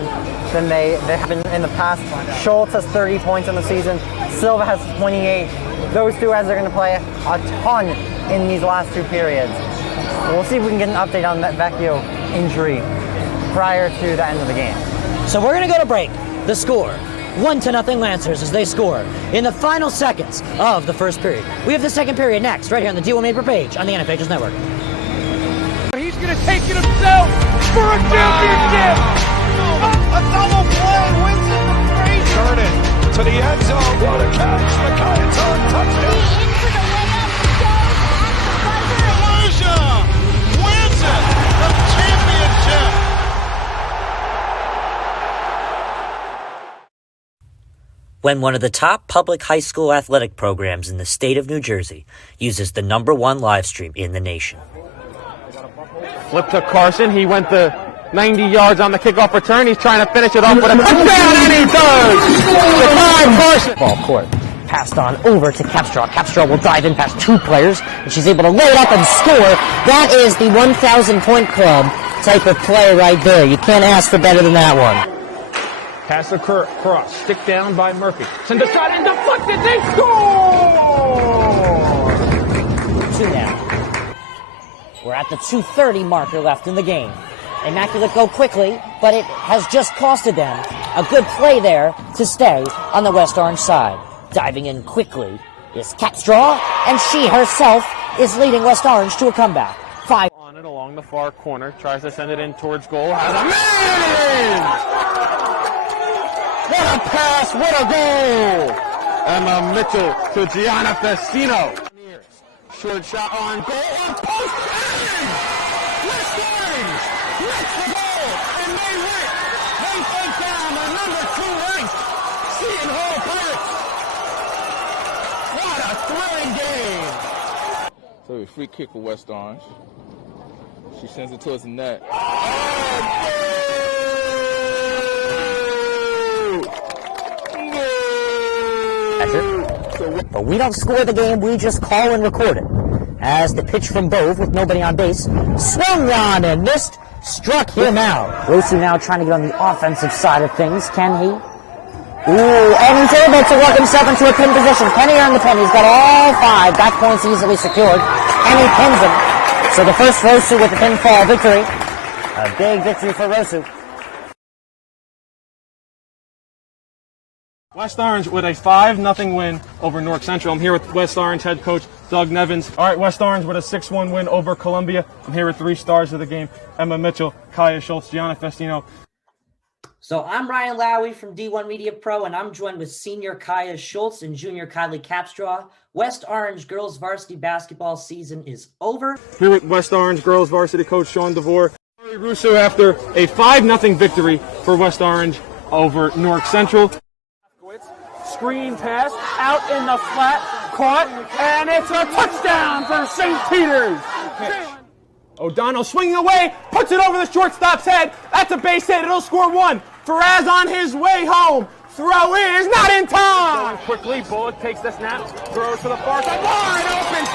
they have been in the past. Schultz has 30 points in the season. Silva has 28. Those two guys are going to play a ton in these last two periods. We'll see if we can get an update on that Vecchio injury prior to the end of the game. So we're going to go to break. The score, 1-0 Lancers as they score in the final seconds of the first period. We have the second period next, right here on the D1 Major page on the NFHS Network. He's going to take it himself for a championship. A double play wins it from Frazier. Jordan to the end zone. What a catch. Makayaton touchdown. Into the layup goes at the buzzer. Wins it. The championship. When one of the top public high school athletic programs in the state of New Jersey uses the #1 live stream in the nation. Flip to Carson. He went the 90 yards on the kickoff return. He's trying to finish it off with a touchdown, and he does! Ball court. Passed on over to Capstraw. Capstraw will dive in past 2 players, and she's able to load up and score. That is the 1,000-point club type of play right there. You can't ask for better than that one. Pass across. Stick down by Murphy. Send a shot and deflected. They score! 2 now. We're at the 2:30 marker left in the game. Immaculate go quickly, but it has just costed them a good play there to stay on the West Orange side. Diving in quickly is Capstraw, and she herself is leading West Orange to a comeback. 5 on it along the far corner. Tries to send it in towards goal. Has a man! What a pass! What a goal! Emma Mitchell to Gianna Festino. Short shot on goal. On post. West Orange gets the goal, and they win. They take down the number 2 ranked Seton Hall Pirates. What a thrilling game! So a free kick for West Orange. She sends it towards the net. But we don't score the game, we just call and record it. As the pitch from Bove with nobody on base, swung on and missed, struck him out. Rosu now trying to get on the offensive side of things. Can he? Ooh, and he's able to work himself into a pin position. Can he earn the pin? He's got all 5. Back points easily secured. And he pins him. So the first Rosu with the pinfall victory. A big victory for Rosu. West Orange with a 5-0 win over Newark Central. I'm here with West Orange head coach Doug Nevins. All right, West Orange with a 6-1 win over Columbia. I'm here with 3 stars of the game: Emma Mitchell, Kaya Schultz, Gianna Festino. So I'm Ryan Lowy from D1 Media Pro, and I'm joined with senior Kaya Schultz and junior Kylie Capstraw. West Orange girls varsity basketball season is over. Here with West Orange girls varsity coach Sean DeVore. Russo after a 5-0 victory for West Orange over Newark Central. Screen pass out in the flat, caught, and it's a touchdown for St. Peter's. O'Donnell swinging away, puts it over the shortstop's head. That's a base hit. It'll score 1. Faraz on his way home. Throw is not in time. Going quickly, Bullock takes the snap, throws to the far side. Wide open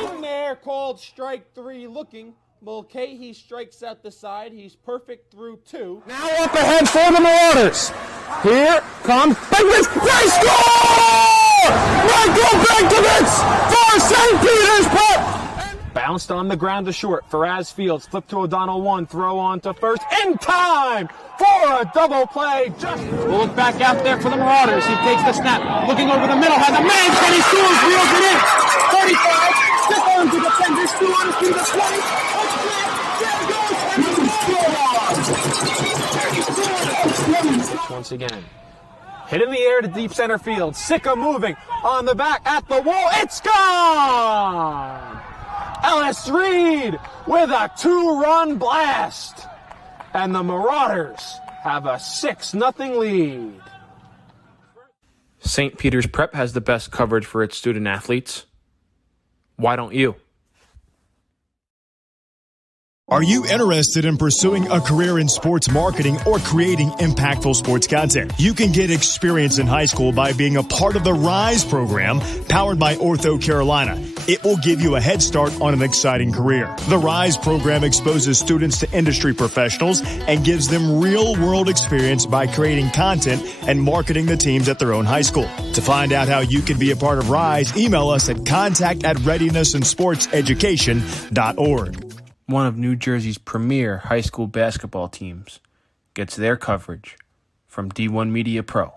touchdown. In there, called strike 3 looking. Mulcahy strikes out the side. He's perfect through 2. Now up ahead for the Marauders. Here comes Penguins. They score! Michael Benkovitz for St. Peter's Prep. Bounced on the ground to short. Faraz Fields flip to O'Donnell 1. Throw on to first in time for a double play. Just we'll look back out there for the Marauders. He takes the snap. Looking over the middle. Has a man. Can he scores? Reels it in. 35. Stick on to the 10. This 2 on to the 20. Once again, hit in the air to deep center field. Sicka moving on the back at the wall. It's gone! Ellis Reed with a 2-run blast. And the Marauders have a 6-0 lead. St. Peter's Prep has the best coverage for its student athletes. Why don't you? Are you interested in pursuing a career in sports marketing or creating impactful sports content? You can get experience in high school by being a part of the RISE program powered by Ortho Carolina. It will give you a head start on an exciting career. The RISE program exposes students to industry professionals and gives them real-world experience by creating content and marketing the teams at their own high school. To find out how you can be a part of RISE, email us at contact@readinessandsportseducation.org. One of New Jersey's premier high school basketball teams gets their coverage from D1 Media Pro,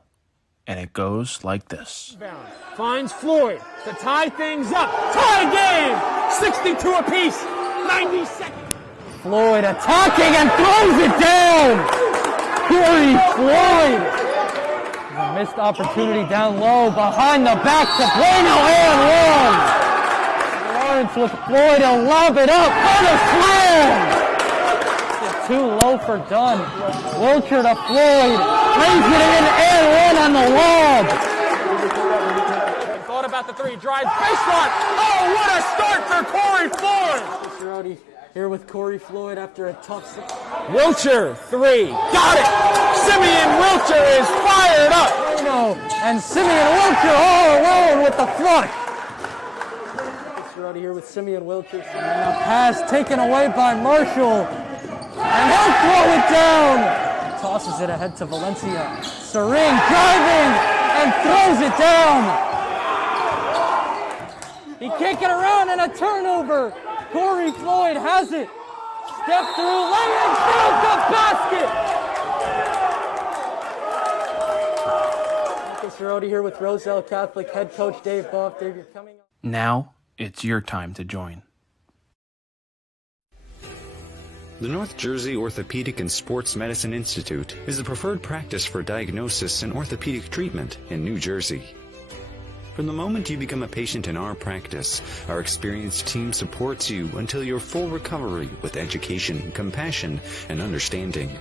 and it goes like this. Finds Floyd to tie things up. Tie game! 62 apiece. 90 seconds. Floyd attacking and throws it down. Corey Floyd. A missed opportunity down low behind the back to Bueno and one. Lawrence with Floyd, he'll lob it up for the slam. Too low for Dunn. Wilcher to Floyd, brings it in and one on the lob. Thought about the 3, drives baseline. Oh, what a start for Corey Floyd. Here with Corey Floyd after a tough... Wilcher, 3. Got it! Simeon Wilcher is fired up! And Simeon Wilcher all alone with the flush. Right here with Simeon Wilcher. And a pass taken away by Marshall. And he'll throw it down. Tosses it ahead to Valencia. Serene driving and throws it down. He can't get around, and a turnover. Corey Floyd has it. Step through, lay in, build the basket. Marcus Rodi here with Roselle Catholic head coach Dave Boff. Dave, you're coming up. Now it's your time to join. The North Jersey Orthopedic and Sports Medicine Institute is the preferred practice for diagnosis and orthopedic treatment in New Jersey. From the moment you become a patient in our practice, our experienced team supports you until your full recovery with education, compassion, and understanding.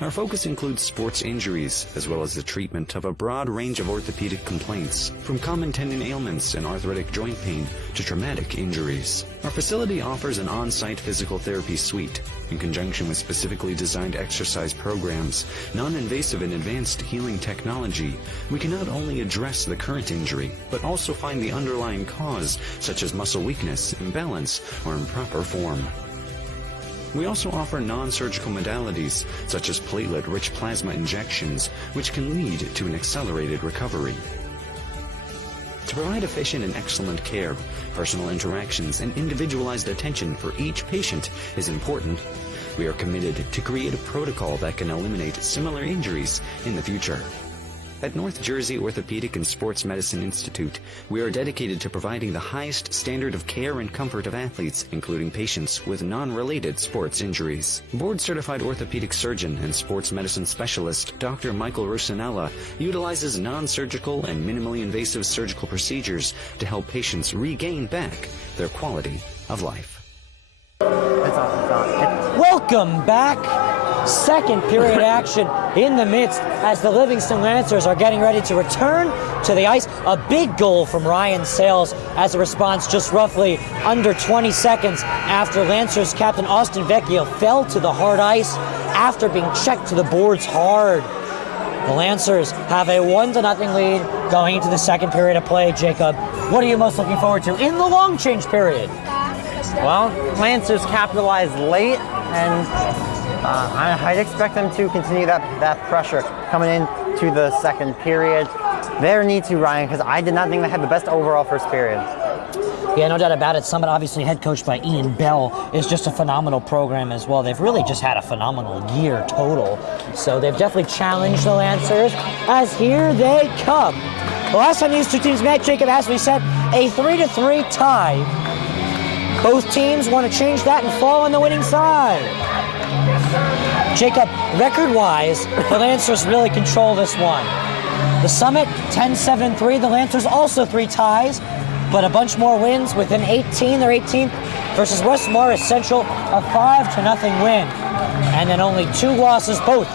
Our focus includes sports injuries, as well as the treatment of a broad range of orthopedic complaints, from common tendon ailments and arthritic joint pain to traumatic injuries. Our facility offers an on-site physical therapy suite. In conjunction with specifically designed exercise programs, non-invasive and advanced healing technology, we can not only address the current injury, but also find the underlying cause, such as muscle weakness, imbalance, or improper form. We also offer non-surgical modalities, such as platelet-rich plasma injections, which can lead to an accelerated recovery. To provide efficient and excellent care, personal interactions and individualized attention for each patient is important. We are committed to create a protocol that can eliminate similar injuries in the future. At North Jersey Orthopedic and Sports Medicine Institute, we are dedicated to providing the highest standard of care and comfort of athletes, including patients with non-related sports injuries. Board-certified orthopedic surgeon and sports medicine specialist Dr. Michael Rusinella utilizes non-surgical and minimally invasive surgical procedures to help patients regain back their quality of life. Welcome back. Second period action in the midst as the Livingston Lancers are getting ready to return to the ice. A big goal from Ryan Sales as a response just roughly under 20 seconds after Lancers captain Austin Vecchio fell to the hard ice after being checked to the boards hard. The Lancers have a 1-0 lead going into the second period of play. Jacob, what are you most looking forward to in the long change period? Well, Lancers capitalized late, and I'd expect them to continue that pressure coming into the second period. There need to, Ryan, because I did not think they had the best overall first period. Yeah, no doubt about it. Summit, obviously head coached by Ian Bell, is just a phenomenal program as well. They've really just had a phenomenal year total. So they've definitely challenged the Lancers as here they come. The last time these two teams met, Jacob, as we said, a 3-3 tie. Both teams want to change that and fall on the winning side. Jacob, record-wise, the Lancers really control this one. The Summit, 10-7-3. The Lancers also 3 ties, but a bunch more wins within 18. They're 18th versus West Morris Central, a 5-0 win. And then only 2 losses, both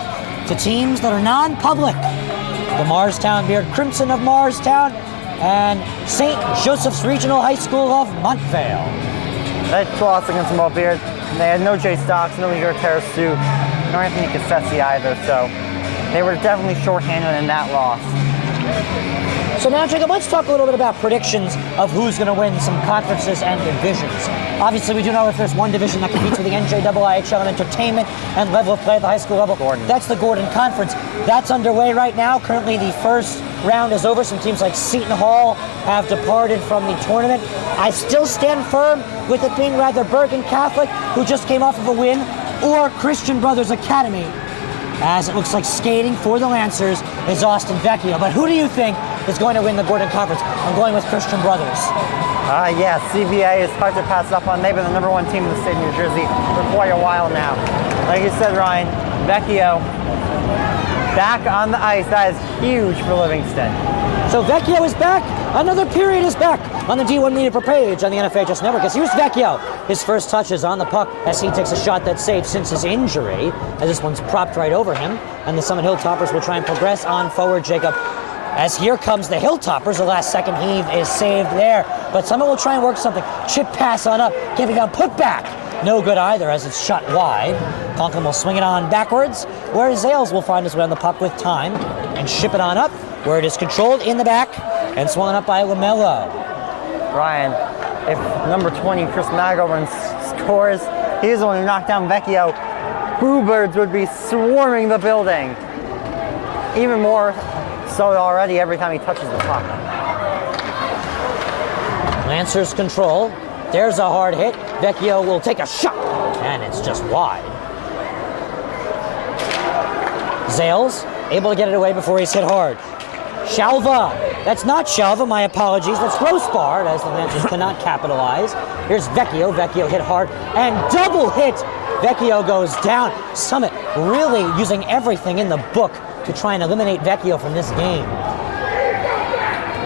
to teams that are non-public. The Marstown Beard Crimson of Marstown and St. Joseph's Regional High School of Montvale. That loss against Mulbeard, they had no Jay Stocks, no Igor Tarasu, nor Anthony Cassesi either, so they were definitely shorthanded in that loss. So now, Jacob, let's talk a little bit about predictions of who's going to win some conferences and divisions. Obviously, we do know if there's one division that competes with the NJIIHL in entertainment and level of play at the high school level, that's the Gordon Conference. That's underway right now. Currently, the first round is over. Some teams like Seton Hall have departed from the tournament. I still stand firm with it being rather Bergen Catholic, who just came off of a win, or Christian Brothers Academy, as it looks like skating for the Lancers is Austin Vecchio. But who do you think is going to win the Gordon Conference? I'm going with Christian Brothers. Yeah, CBA is hard to pass up on. They've been the #1 team in the state of New Jersey for quite a while now. Like you said, Ryan, Vecchio back on the ice. That is huge for Livingston. So Vecchio is back. Another period is back on the D1 Media per page on the NFHS Network. As here's Vecchio. His first touch is on the puck as he takes a shot that's saved since his injury, as this one's propped right over him. And the Summit Hilltoppers will try and progress on forward, Jacob. As here comes the Hilltoppers, the last second heave is saved there. But Summit will try and work something. Chip pass on up, giving down, put back no good either as it's shot wide. Conklin will swing it on backwards, where Zales will find his way on the puck with time and ship it on up, where it is controlled in the back and swung up by LaMelo. Ryan, if number 20, Chris Magovan, scores, he's the one who knocked down Vecchio. Bluebirds would be swarming the building. Even more so already every time he touches the puck. Lancers control. There's a hard hit. Vecchio will take a shot, and it's just wide. Zales able to get it away before he's hit hard. Shalva. That's not Shalva, my apologies. That's Grossbard, as the Lancers cannot capitalize. Here's Vecchio. Vecchio hit hard and double hit. Vecchio goes down. Summit really using everything in the book to try and eliminate Vecchio from this game.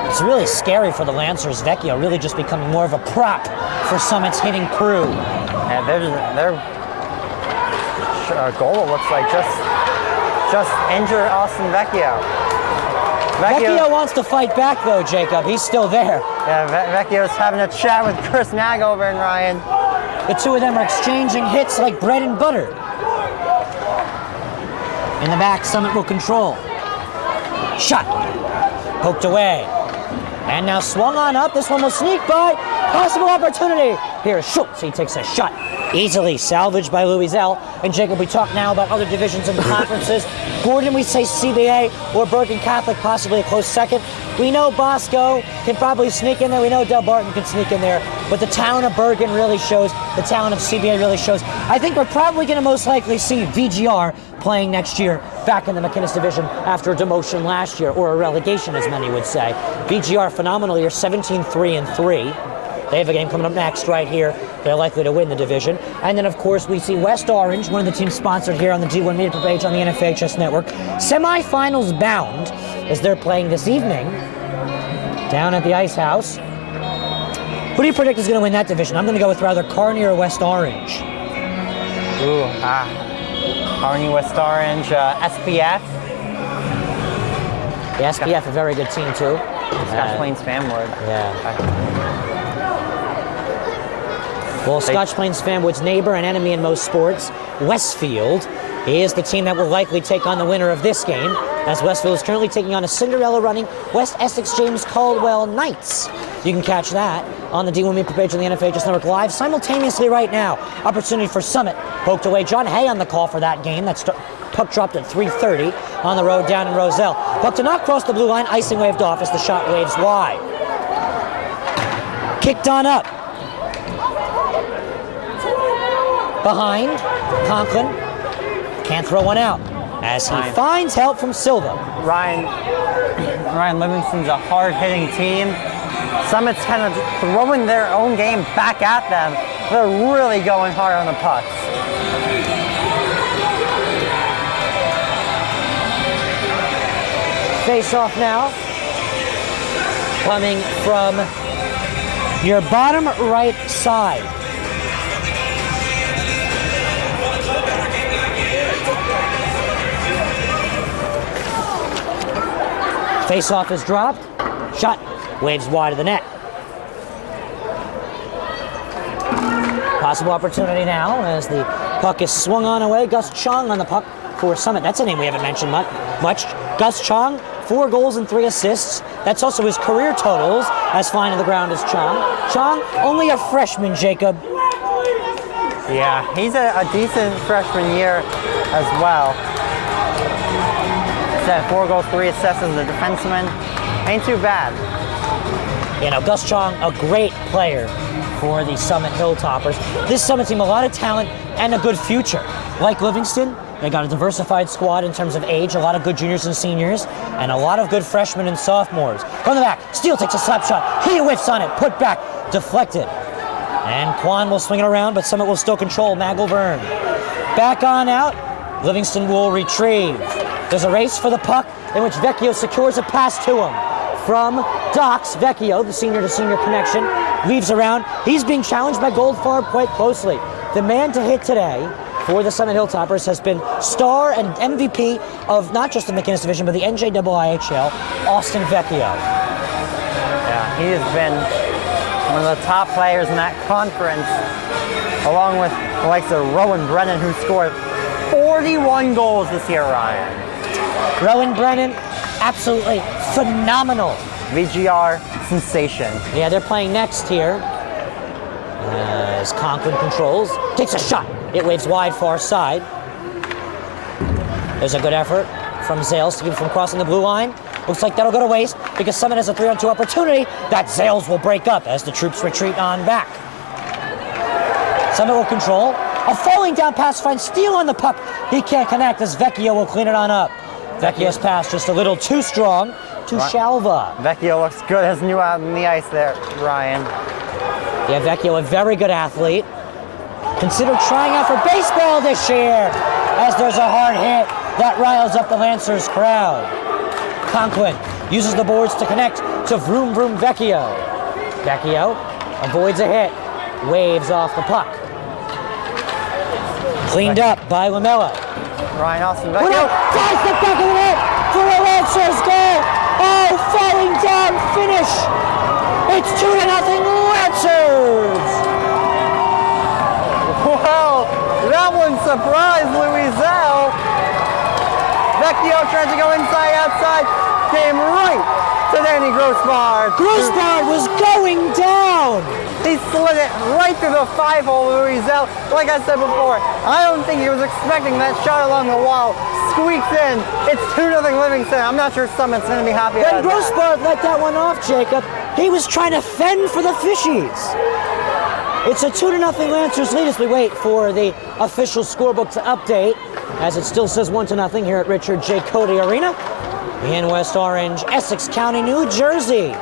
It's really scary for the Lancers. Vecchio really just becoming more of a prop for Summit's hitting crew. Yeah, their goal, it looks like, just injure Austin Vecchio. Vecchio wants to fight back, though, Jacob. He's still there. Yeah, Vecchio's having a chat with Chris Magover and Ryan. The two of them are exchanging hits like bread and butter. In the back, Summit will control. Shot. Poked away. And now swung on up. This one will sneak by. Possible opportunity. Here's Schultz. He takes a shot. Easily salvaged by Louiselle. And Jacob, we talk now about other divisions and conferences. Gordon, we say CBA or Bergen Catholic, possibly a close second. We know Bosco can probably sneak in there. We know Del Barton can sneak in there. But the talent of Bergen really shows. The talent of CBA really shows. I think we're probably going to most likely see VGR playing next year back in the McInnes division after a demotion last year, or a relegation, as many would say. VGR phenomenally are 17-3-3. They have a game coming up next right here. They're likely to win the division. And then, of course, we see West Orange, one of the teams sponsored here on the D1 Media page on the NFHS Network, semifinals bound as they're playing this evening down at the Ice House. Who do you predict is going to win that division? I'm going to go with rather Kearney or West Orange. Kearney, West Orange, SPF. The SPF, a very good team, too. Scotch Plains Fanwood. Yeah. Well, Scotch Plains Fanwood's neighbor and enemy in most sports, Westfield, is the team that will likely take on the winner of this game, as Westfield is currently taking on a Cinderella running West Essex James Caldwell Knights. You can catch that on the D1 Media page on the NFHS Network Live simultaneously right now. Opportunity for Summit. Poked away. John Hay on the call for that game. That's puck dropped at 3:30 on the road down in Roselle. Puck to not cross the blue line. Icing waved off as the shot waves wide. Kicked on up. Behind, Conklin can't throw one out as he finds help from Silva. Ryan Livingston's a hard-hitting team. Summit's kind of throwing their own game back at them. They're really going hard on the pucks. Face off now, coming from your bottom right side. Face-off is dropped. Shot waves wide of the net. Possible opportunity now as the puck is swung on away. Gus Chong on the puck for Summit. That's a name we haven't mentioned much. Gus Chong, 4 goals and 3 assists. That's also his career totals, as fine to the ground as Chong. Chong, only a freshman, Jacob. Yeah, he's a decent freshman year as well. 4 goals, 3 assists as a defenseman. Ain't too bad. You know, Gus Chong, a great player for the Summit Hilltoppers. This Summit team, a lot of talent and a good future. Like Livingston, they got a diversified squad in terms of age, a lot of good juniors and seniors, and a lot of good freshmen and sophomores. From the back, Steele takes a slap shot. He whiffs on it, put back, deflected. And Kwan will swing it around, but Summit will still control Magelvern. Back on out, Livingston will retrieve. There's a race for the puck in which Vecchio secures a pass to him. From Docs, Vecchio, the senior-to-senior connection, weaves around. He's being challenged by Goldfarb quite closely. The man to hit today for the Summit Hilltoppers has been star and MVP of not just the McInnes division, but the NJIIHL, Austin Vecchio. Yeah, he has been one of the top players in that conference, along with the likes of Rowan Brennan, who scored 41 goals this year, Ryan. Rowan Brennan, absolutely phenomenal. VGR sensation. Yeah, they're playing next here. As Conklin controls, takes a shot. It waves wide far side. There's a good effort from Zales to keep from crossing the blue line. Looks like that'll go to waste because Summit has a 3-on-2 opportunity that Zales will break up as the troops retreat on back. Summit will control. A falling down pass finds Steele on the puck. He can't connect as Vecchio will clean it on up. Vecchio's pass just a little too strong to Shalva. Vecchio looks good as new out on the ice there, Ryan. Yeah, Vecchio, a very good athlete. Considered trying out for baseball this year as there's a hard hit that riles up the Lancers crowd. Conklin uses the boards to connect to Vroom Vroom Vecchio. Vecchio avoids a hit, waves off the puck. Cleaned up by Lamella. Ryan Austin Vecchio finds the back of the net for a Lancers goal. Oh, falling down finish. It's 2-0 Lancers. Wow, that one surprised Louiselle. Vecchio tries to go inside, outside, came right to Danny Grossbard. Grossbard was going down. He slid it right through the 5-hole, Louiselle. Like I said before, I don't think he was expecting that shot along the wall. Squeaks in. It's 2-0 Livingston. I'm not sure Summit's going to be happy about that. When Grossbard let that one off, Jacob, he was trying to fend for the fishies. It's a 2-0 Lancers lead as we wait for the official scorebook to update, as it still says 1-0 here at Richard J. Codey Arena in West Orange, Essex County, New Jersey.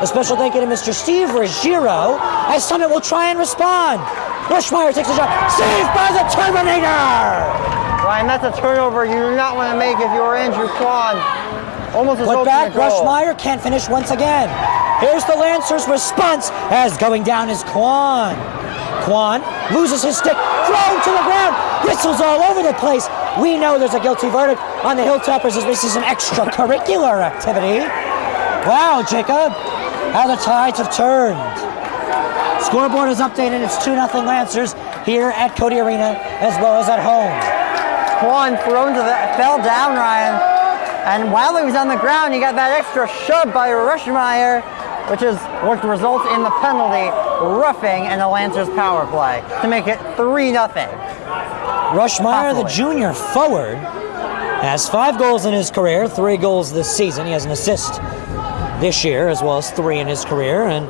A special thank you to Mr. Steve Ruggiero, as Summit will try and respond. Rushmeyer takes a shot, saved by the Terminator! Ryan, that's a turnover you do not want to make if you're Andrew Kwan. Almost as put back, Rushmeyer can't finish once again. Here's the Lancers' response as going down is Kwan. Kwan loses his stick, thrown to the ground, whistles all over the place. We know there's a guilty verdict on the Hilltoppers as this is an extracurricular activity. Wow, Jacob, how the tides have turned. Scoreboard is updated. It's 2-0 Lancers here at Codey Arena as well as at home. Kwan fell down, Ryan. And while he was on the ground, he got that extra shove by Rushmeyer, which results in the penalty, roughing, and the Lancers power play to make it 3-0. Rushmeyer, the junior forward, has 5 goals in his career, 3 goals this season. He has an assist this year, as well as 3 in his career, and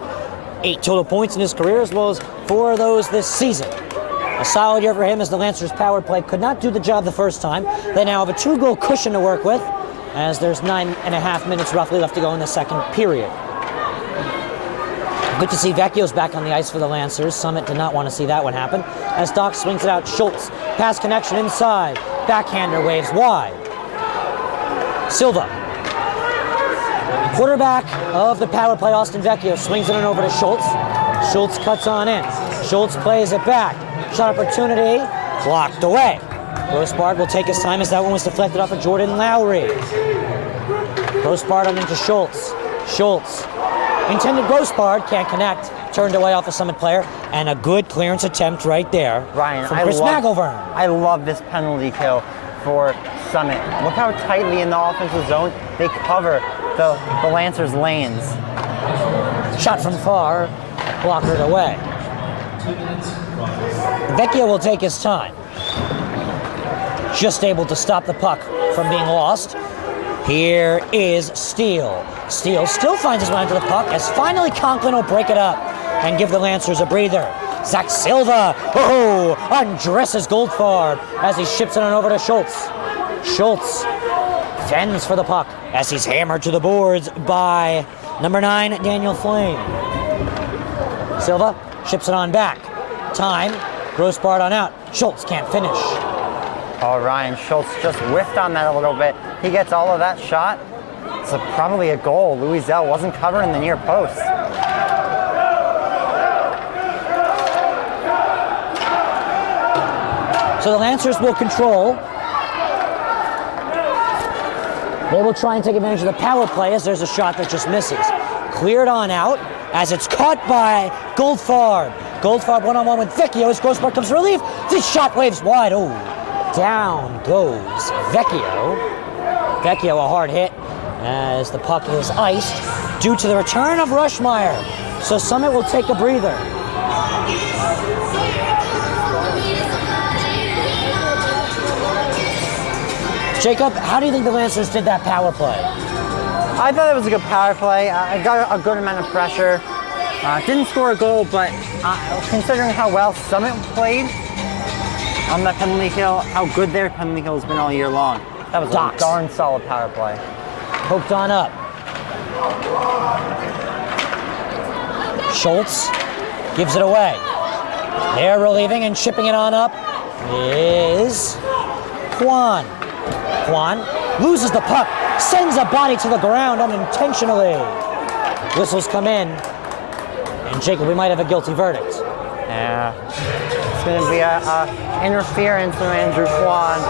8 total points in his career, as well as 4 of those this season. A solid year for him as the Lancers power play could not do the job the first time. They now have a 2-goal cushion to work with, as there's 9.5 minutes roughly left to go in the second period. Good to see Vecchio's back on the ice for the Lancers. Summit did not want to see that one happen. As Doc swings it out, Schultz, pass connection inside. Backhander waves wide. Silva. Quarterback of the power play, Austin Vecchio, swings it on over to Schultz. Schultz cuts on in. Schultz plays it back. Shot opportunity, blocked away. Grossbard will take his time as that one was deflected off of Jordan Lowry. Grossbard on into Schultz. Schultz. Intended Grossbard, can't connect. Turned away off a Summit player, and a good clearance attempt right there. Ryan, from Chris McElvern. I love this penalty kill for Summit. Look how tightly in the offensive zone they cover the Lancers' lanes. Shot from far, blockered away. Vecchio will take his time. Just able to stop the puck from being lost. Here is Steele. Steele still finds his way into the puck as finally Conklin will break it up and give the Lancers a breather. Zach Silva, undresses Goldfarb as he ships it on over to Schultz. Schultz fends for the puck as he's hammered to the boards by number 9, Daniel Flame. Silva ships it on back. Time, Grossbard on out. Schultz can't finish. Oh, Ryan, Schultz just whiffed on that a little bit. He gets all of that shot. It's probably a goal. Louiselle wasn't covering the near post. So the Lancers will control. They will try and take advantage of the power play as there's a shot that just misses. Cleared on out as it's caught by Goldfarb. Goldfarb one-on-one with Vecchio as Grossmark comes to relief. This shot waves wide. Oh, down goes Vecchio. Vecchio a hard hit as the puck is iced due to the return of Rushmeyer. So Summit will take a breather. Jacob, how do you think the Lancers did that power play? I thought it was a good power play. I got a good amount of pressure. Didn't score a goal, but considering how well Summit played on that penalty kill, how good their penalty kill has been all year long, that was a darn solid power play. Poked on up. Schultz gives it away. They're relieving and chipping it on up is Kwan. Kwan loses the puck, sends a body to the ground unintentionally. Whistles come in, and Jacob, we might have a guilty verdict. Yeah, it's going to be a interference from Andrew Kwan.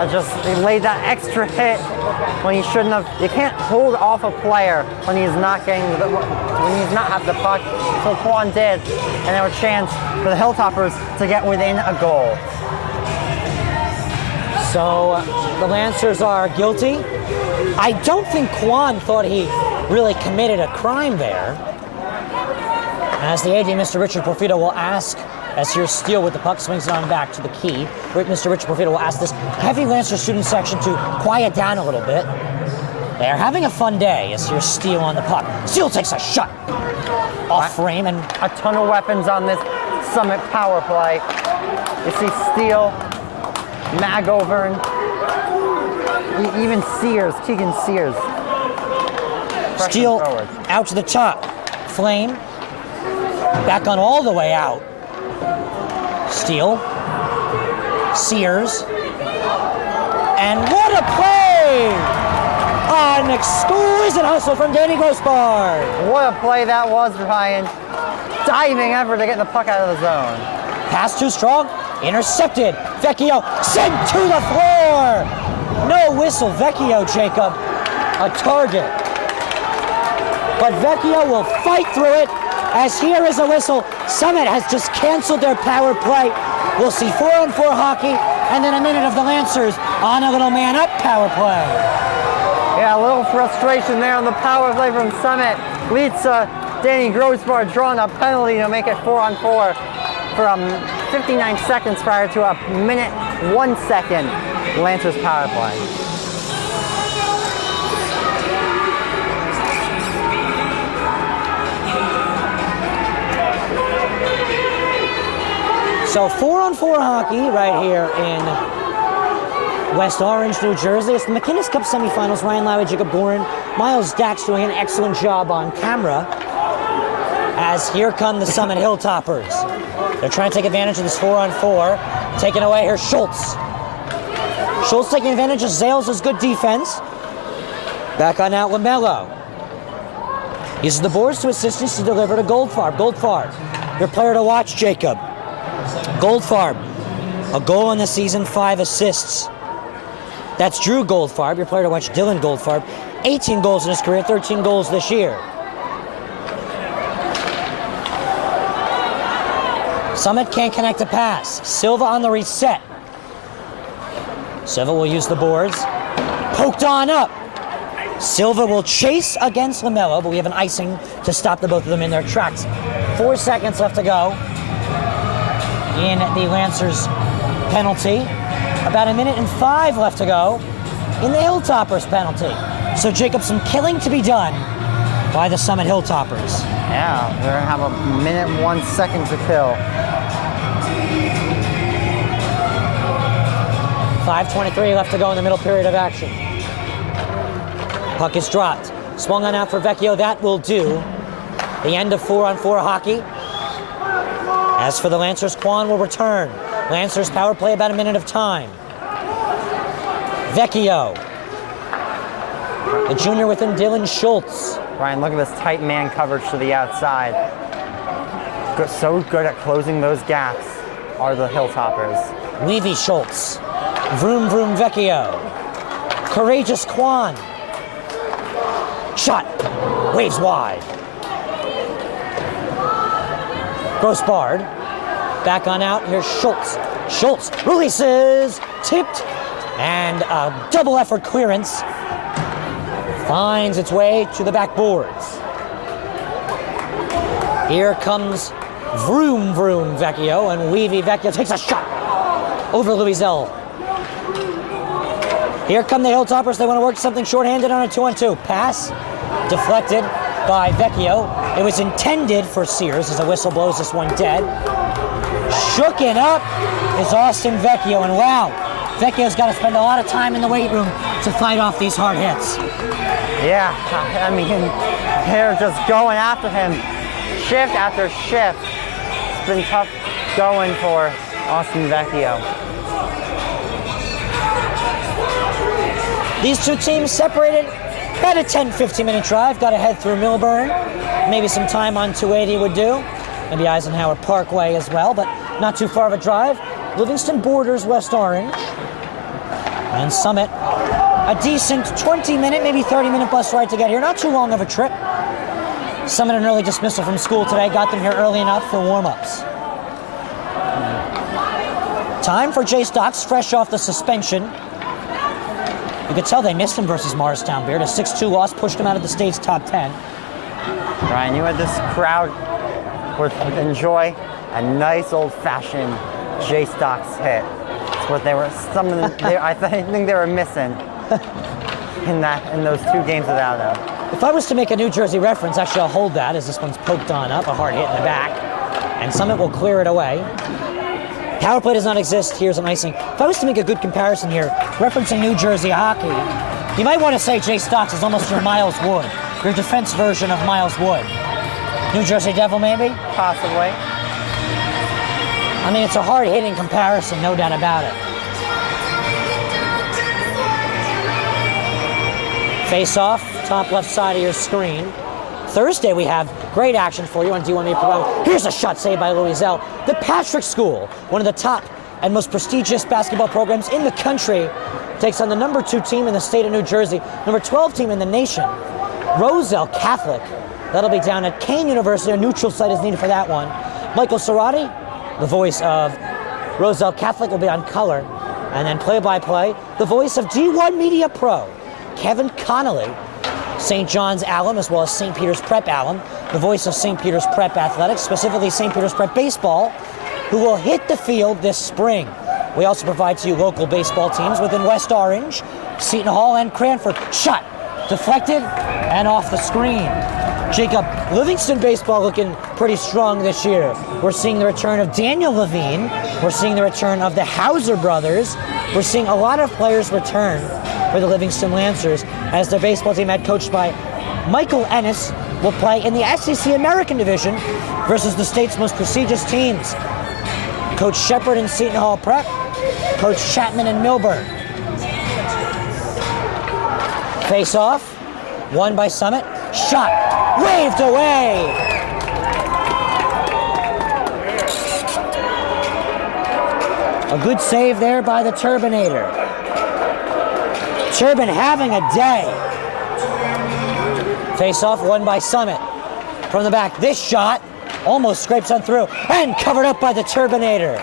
He laid that extra hit when he shouldn't have. You can't hold off a player when he's not have the puck. So Kwan did, and there was a chance for the Hilltoppers to get within a goal. So the Lancers are guilty. I don't think Kwan thought he really committed a crime there. As the AD, Mr. Richard Porfido, will ask, as here's Steele with the puck, swings it on back to the key. Mr. Richard Porfido will ask this heavy Lancer student section to quiet down a little bit. They're having a fun day as here's Steele on the puck. Steele takes a shot off frame, and a ton of weapons on this Summit power play. You see Steele, Magover, and even Sears, Keegan Sears. Steele out to the top. Flame back on all the way out. Steele, Sears, and what a play! An exquisite hustle from Danny Grossbard. What a play that was, Ryan. Diving effort to get the puck out of the zone. Pass too strong, intercepted. Vecchio sent to the floor. No whistle, Vecchio, Jacob, a target. But Vecchio will fight through it. As here is a whistle. Summit has just canceled their power play. We'll see 4-on-4 hockey, and then a minute of the Lancers on a little man-up power play. Yeah, a little frustration there on the power play from Summit. Leads Danny Grossbard drawing a penalty to make it 4-on-4 for 59 seconds prior to a minute 1 second Lancers power play. So 4-on-4 hockey right here in West Orange, New Jersey. It's the McInnes Cup semifinals. Ryan Lowry, Jacob Gorin, Miles Dax doing an excellent job on camera. As here come the Summit Hilltoppers. They're trying to take advantage of this 4-on-4. Taken away here, Schultz. Schultz taking advantage of Zales' good defense. Back on out, LaMelo. Uses the boards to assistance to deliver to Goldfarb. Goldfarb, your player to watch, Jacob. Goldfarb, a goal in the season, 5 assists. That's Drew Goldfarb, your player to watch, Dylan Goldfarb. 18 goals in his career, 13 goals this year. Summit can't connect a pass. Silva on the reset. Silva will use the boards. Poked on up. Silva will chase against LaMelo, but we have an icing to stop the both of them in their tracks. 4 seconds left to go in the Lancers penalty. About 1 minute and 5 left to go in the Hilltoppers penalty. So Jacob, some killing to be done by the Summit Hilltoppers. Yeah, they're gonna have a minute and 1 second to kill. 5:23 left to go in the middle period of action. Puck is dropped. Swung on out for Vecchio. That will do. The end of 4-on-4 hockey. As for the Lancers, Kwan will return. Lancers power play about 1 minute of time. Vecchio. The junior within Dylan Schultz. Ryan, look at this tight man coverage to the outside. So good at closing those gaps are the Hilltoppers. Levy Schultz. Vroom Vroom Vecchio. Courageous Kwan. Shot. Waves wide. Gross barred. Back on out. Here's Schultz. Schultz releases. Tipped. And a double effort clearance. Finds its way to the backboards. Here comes Vroom Vroom Vecchio, and Levy Vecchio takes a shot over Louiselle. Here come the Hilltoppers. They want to work something shorthanded on a 2-on-2. Pass deflected by Vecchio. It was intended for Sears as a whistle blows this one dead. Shooken up is Austin Vecchio, and wow, Vecchio's got to spend a lot of time in the weight room to fight off these hard hits. Yeah, I mean, they're just going after him, shift after shift. It's been tough going for Austin Vecchio. These two teams separated about a 10-15 minute drive. Got to head through Millburn. Maybe some time on 280 would do. Maybe Eisenhower Parkway as well, but not too far of a drive. Livingston borders West Orange. And Summit, a decent 20-minute, maybe 30-minute bus ride to get here. Not too long of a trip. Summit an early dismissal from school today. Got them here early enough for warm-ups. Time for Jay Stocks, fresh off the suspension. You could tell they missed him versus Morristown Beard. A 6-2 loss pushed him out of the state's top 10. Ryan, you had this crowd would enjoy a nice old-fashioned Jay Stocks hit. It's what they were. I think they were missing in those 2 games without him. If I was to make a New Jersey reference, actually I'll hold that as this one's poked on up, a hard hit in the back, and Summit will clear it away. Power play does not exist. Here's an icing. If I was to make a good comparison here, referencing New Jersey hockey, you might want to say Jay Stocks is almost your Miles Wood, your defense version of Miles Wood. New Jersey Devil, maybe? Possibly. I mean, it's a hard-hitting comparison, no doubt about it. Face-off, top left side of your screen. Thursday, we have great action for you on D1 Media Pro. Here's a shot saved by Louiselle. The Patrick School, one of the top and most prestigious basketball programs in the country, takes on the number 2 team in the state of New Jersey, number 12 team in the nation, Roselle Catholic. That'll be down at Kane University. A neutral site is needed for that one. Michael Cerati, the voice of Roselle Catholic, will be on color. And then play-by-play, the voice of D1 Media Pro, Kevin Connolly, St. John's alum as well as St. Peter's Prep alum, the voice of St. Peter's Prep athletics, specifically St. Peter's Prep baseball, who will hit the field this spring. We also provide to you local baseball teams within West Orange, Seton Hall, and Cranford. Shot, deflected, and off the screen. Jacob, Livingston baseball looking pretty strong this year. We're seeing the return of Daniel Levine. We're seeing the return of the Hauser brothers. We're seeing a lot of players return for the Livingston Lancers as their baseball team, head coached by Michael Ennis, will play in the SEC American Division versus the state's most prestigious teams. Coach Shepard in Seton Hall Prep, Coach Chapman in Millburn. Face off, won by Summit. Shot, waved away. A good save there by the Turbinator. Turbin having a day. Face off, won by Summit. From the back, this shot almost scrapes on through and covered up by the Turbinator.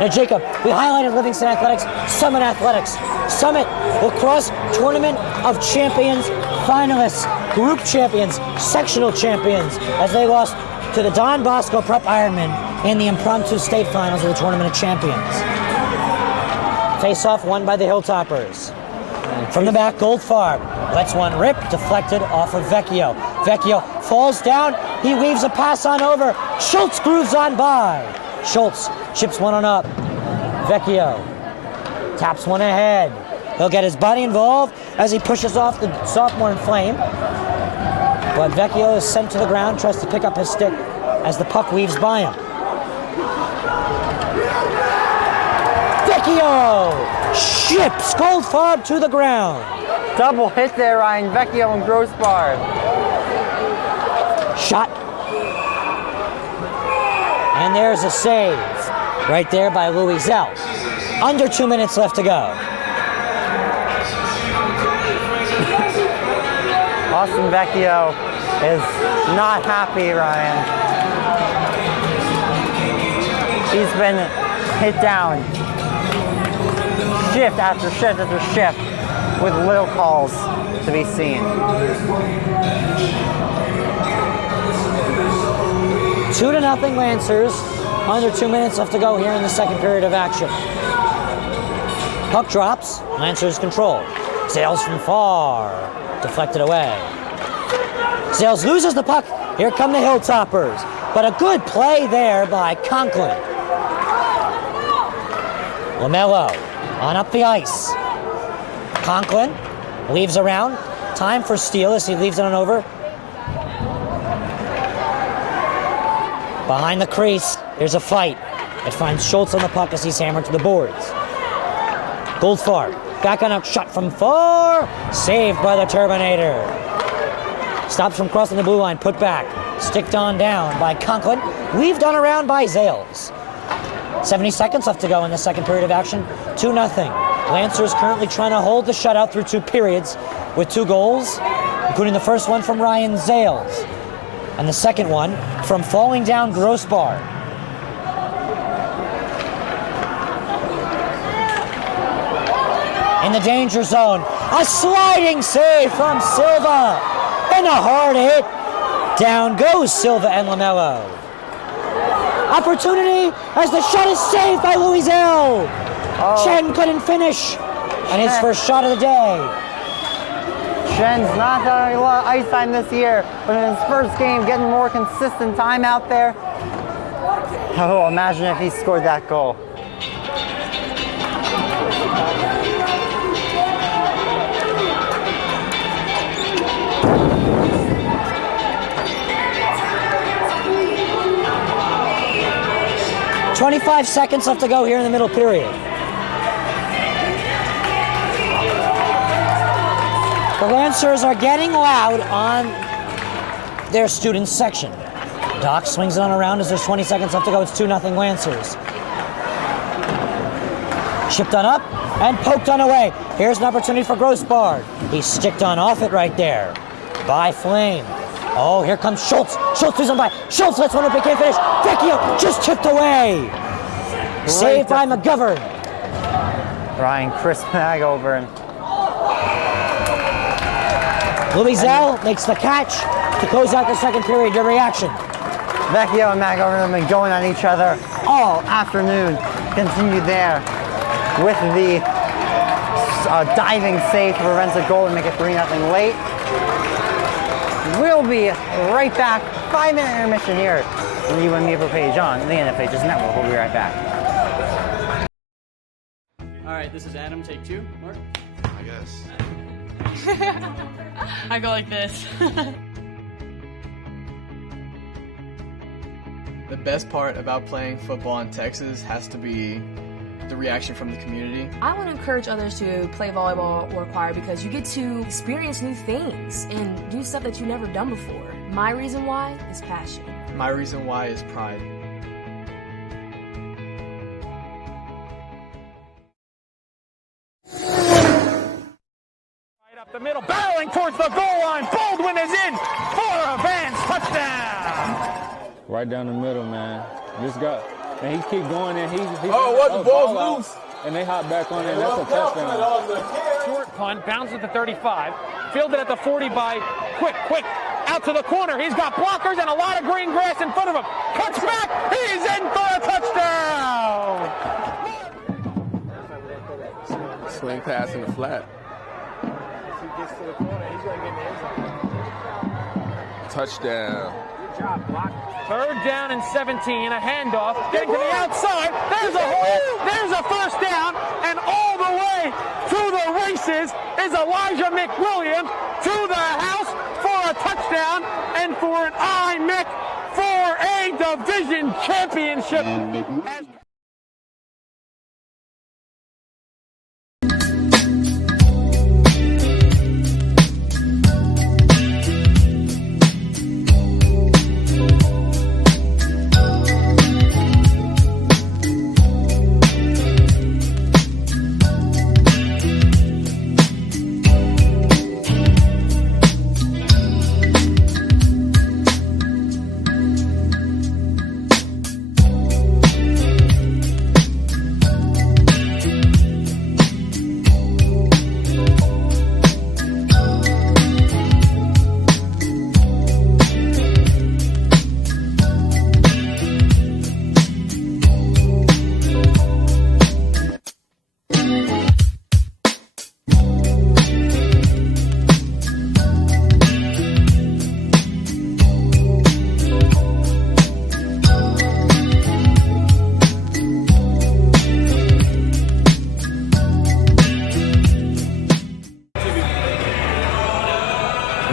Now, Jacob, we highlighted Livingston Athletics, Summit Athletics. Summit will cross Tournament of Champions finalists, group champions, sectional champions, as they lost to the Don Bosco Prep Ironman in the impromptu state finals of the Tournament of Champions. Face-off won by the Hilltoppers. From the back, Goldfarb lets one rip, deflected off of Vecchio. Vecchio falls down, he weaves a pass on over. Schultz grooves on by. Schultz chips one on up. Vecchio taps one ahead. He'll get his body involved as he pushes off the sophomore in flame. But Vecchio is sent to the ground, tries to pick up his stick as the puck weaves by him. Vecchio ships Goldfarb to the ground. Double hit there, Ryan. Vecchio and Grossbarb. Shot. And there's a save right there by Louiselle. Under 2 minutes left to go. Austin Vecchio is not happy, Ryan. He's been hit down shift after shift after shift with little calls to be seen. 2-0 Lancers. Under 2 minutes left to go here in the second period of action. Puck drops. Lancers control. Sails from far. Deflected away. Sails loses the puck. Here come the Hilltoppers. But a good play there by Conklin. LaMelo on up the ice. Conklin leaves around. Time for Steele as he leaves it on over. Behind the crease, there's a fight. It finds Schultz on the puck as he's hammered to the boards. Goldfarb, back on a shot from far. Saved by the Turbinator. Stops from crossing the blue line, put back. Sticked on down by Conklin. Weaved on around by Zales. 70 seconds left to go in the second period of action. 2-0. Lancers currently trying to hold the shutout through 2 periods with 2 goals, including the first one from Ryan Zales and the second one from falling down Grossbar. In the danger zone, a sliding save from Silva and a hard hit. Down goes Silva and LaMelo. Opportunity as the shot is saved by Louiselle. Chen couldn't finish, and his first shot of the day. Shen's not having a lot of ice time this year, but in his first game, getting more consistent time out there. Oh, imagine if he scored that goal. "25 seconds left to go here in the middle period. The Lancers are getting loud on their student section. Doc swings it on around as there's 20 seconds left to go. It's 2-0 Lancers. Shipped on up and poked on away. Here's an opportunity for Grossbard. He sticked on off it right there by Flame. Oh, here comes Schultz. Schultz is on by. Schultz lets one up, he can't finish. Vecchio just tipped away. Saved by McGovern. Ryan crisp mag over and Louiselle makes the catch to close out the second period. Your reaction? Vecchio and McGovern have been going on each other all afternoon. Continued there with the diving save to prevent a goal and make it 3-0 late. We'll be right back. 5-minute intermission here on the U1 page on the NFH's network. We'll be right back. All right, this is Adam. Take 2. Mark? I guess. I go like this. The best part about playing football in Texas has to be the reaction from the community. I want to encourage others to play volleyball or choir because you get to experience new things and do stuff that you've never done before. My reason why is passion. My reason why is pride. Right up the middle, barreling towards the goal line. Baldwin is in for a Vance touchdown. Right down the middle, man. Just got, and he keep going, and the ball's loose. And they hop back on it, and that's a touchdown. Short punt, bounces at the 35, fielded at the 40 by Quick, out to the corner. He's got blockers and a lot of green grass in front of him. Cuts back, he's in for a touchdown! Swing pass in the flat. If he gets to the corner, he's going to get in the end zone. Touchdown. Good job, block. 3rd down and 17, a handoff, getting to the outside. There's a first down, and all the way to the races is Elijah McWilliams to the house for a touchdown and for an IMEC for a division championship.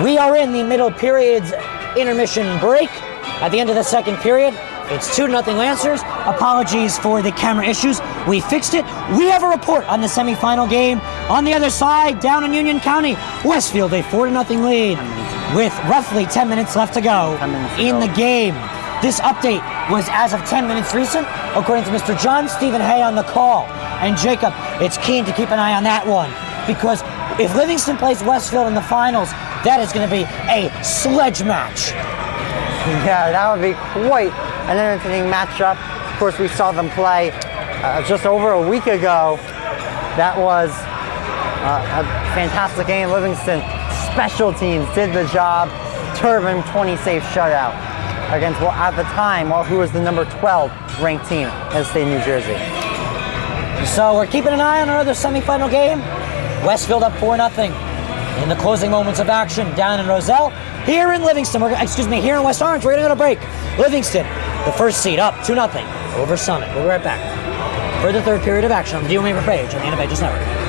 We are in the middle period's intermission break. At the end of the second period, it's 2-0 Lancers. Apologies for the camera issues. We fixed it. We have a report on the semifinal game. On the other side, down in Union County, Westfield, a 4-0 lead with roughly 10 minutes left to go in the game. This update was as of 10 minutes recent, according to Mr. John Stephen Hay on the call. And Jacob, it's keen to keep an eye on that one, because if Livingston plays Westfield in the finals, that is going to be a sledge match. Yeah, that would be quite an entertaining matchup. Of course, we saw them play just over a week ago. That was a fantastic game. Livingston special teams did the job. Turbine 20-safe shutout against, well, at the time, who was the number 12 ranked team in the state of New Jersey. So we're keeping an eye on another semifinal game. Westfield up 4-0 in the closing moments of action down in Roselle. Here in Livingston, here in West Orange, we're going to go to break. Livingston, the first seed, up 2-0 over Summit. We'll be right back for the third period of action on the D1 Media page on the NFHS Network.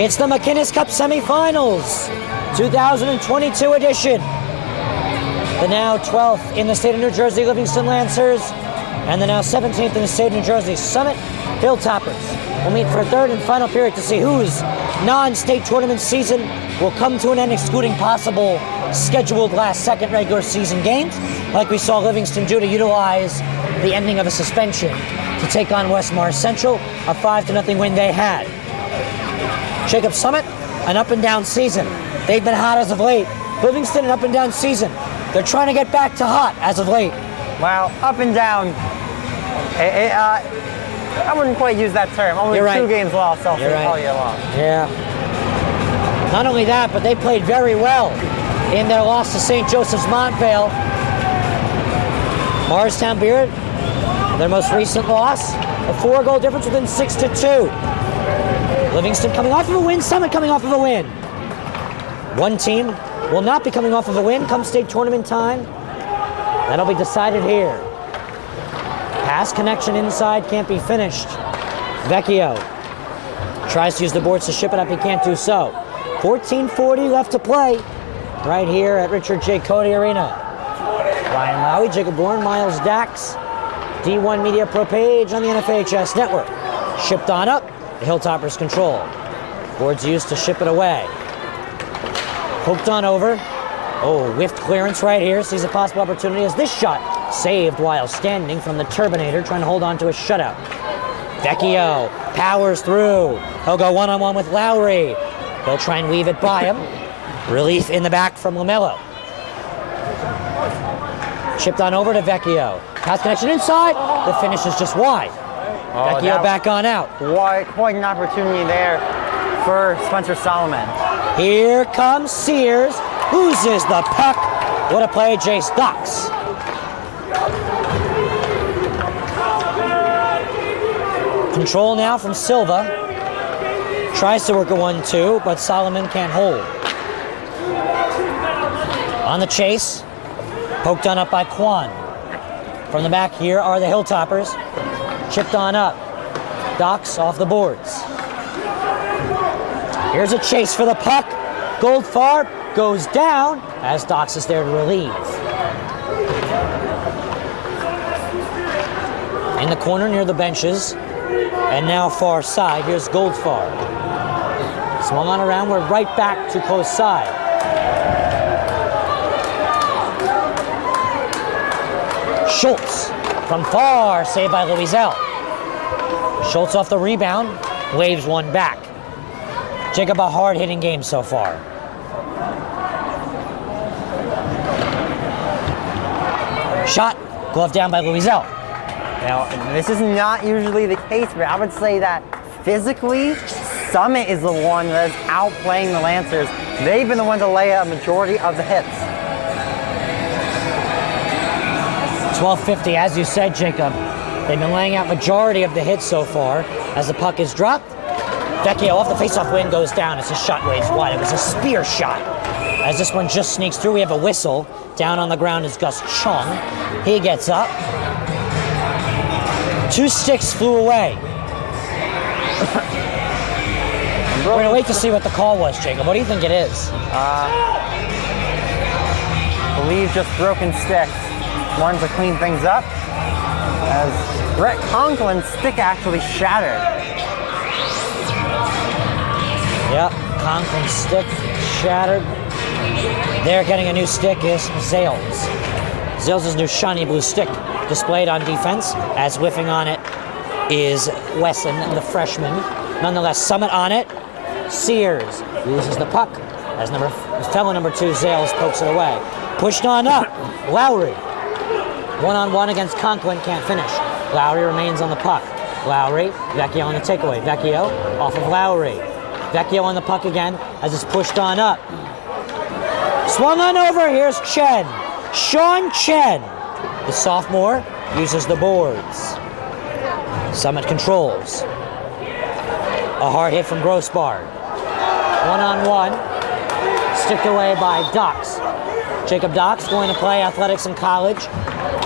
It's the McInnes Cup semifinals, 2022 edition. The now 12th in the state of New Jersey, Livingston Lancers, and the now 17th in the state of New Jersey, Summit Hilltoppers. We'll meet for a third and final period to see whose non-state tournament season will come to an end, excluding possible scheduled last-second regular season games, like we saw Livingston do to utilize the ending of a suspension to take on Westmar Central, a 5-0 win they had. Jacob, Summit, an up-and-down season. They've been hot as of late. Livingston, an up-and-down season. They're trying to get back to hot as of late. Well, up and down. I wouldn't quite use that term. Only You're 2 right. games lost all year long. Yeah. Not only that, but they played very well in their loss to St. Joseph's Montvale. Morristown Beard, their most recent loss, a 4-goal difference within 6-2. Livingston coming off of a win, Summit coming off of a win. One team will not be coming off of a win come state tournament time. That'll be decided here. Pass connection inside, can't be finished. Vecchio tries to use the boards to ship it up, he can't do so. 14:40 left to play right here at Richard J. Codey Arena. Ryan Lowy, Jacob Bourne, Miles Dax, D1 Media Pro page on the NFHS Network. Shipped on up, the Hilltoppers control. Boards used to ship it away. Poked on over. Oh, whiffed clearance right here. Sees a possible opportunity as this shot saved while standing from the Turbinator, trying to hold on to a shutout. Vecchio powers through. He'll go one-on-one with Lowry. He'll try and weave it by him. Relief in the back from Lamello. Chipped on over to Vecchio. Pass connection inside. The finish is just wide. Vecchio back on out. Quite an opportunity there for Spencer Solomon. Here comes Sears. Loses the puck. What a play, Jace Docks. Control now from Silva. Tries to work a 1-2, but Solomon can't hold. On the chase. Poked on up by Kwan. From the back here are the Hilltoppers. Chipped on up. Docks off the boards. Here's a chase for the puck. Goldfarb goes down as Docks is there to relieve. In the corner near the benches, And now far side, here's Goldfarb. Swung on around, we're right back to close side. Schultz from far, saved by Louisel. Schultz off the rebound, waves one back. Jacob, a hard-hitting game so far. Shot, glove down by Louisel. Now, this is not usually the case, but I would say that physically, Summit is the one that is outplaying the Lancers. They've been the one to lay a majority of the hits. 12:50, as you said, Jacob. They've been laying out majority of the hits so far. As the puck is dropped, Vecchio off the faceoff win goes down as his shot waves wide. It was a spear shot. As this one just sneaks through, we have a whistle. Down on the ground is Gus Chung. He gets up. 2 sticks flew away. We're gonna wait to see what the call was, Jacob. What do you think it is? I believe just broken sticks. Wanted to clean things up, as Brett Conklin's stick actually shattered. Yep, Conklin's stick shattered. They're getting a new stick is Zales. Zales' new shiny blue stick displayed on defense, as whiffing on it is Wesson, the freshman. Nonetheless, Summit on it. Sears loses the puck as fellow number 2, Zales, pokes it away. Pushed on up, Lowry. One-on-one against Conklin, can't finish. Lowry remains on the puck. Lowry, Vecchio on the takeaway. Vecchio off of Lowry. Vecchio on the puck again as it's pushed on up. Swung on over, here's Chen. Sean Chen, the sophomore, uses the boards. Summit controls. A hard hit from Grossbard. One-on-one, sticked away by Dox. Jacob Dox going to play athletics in college.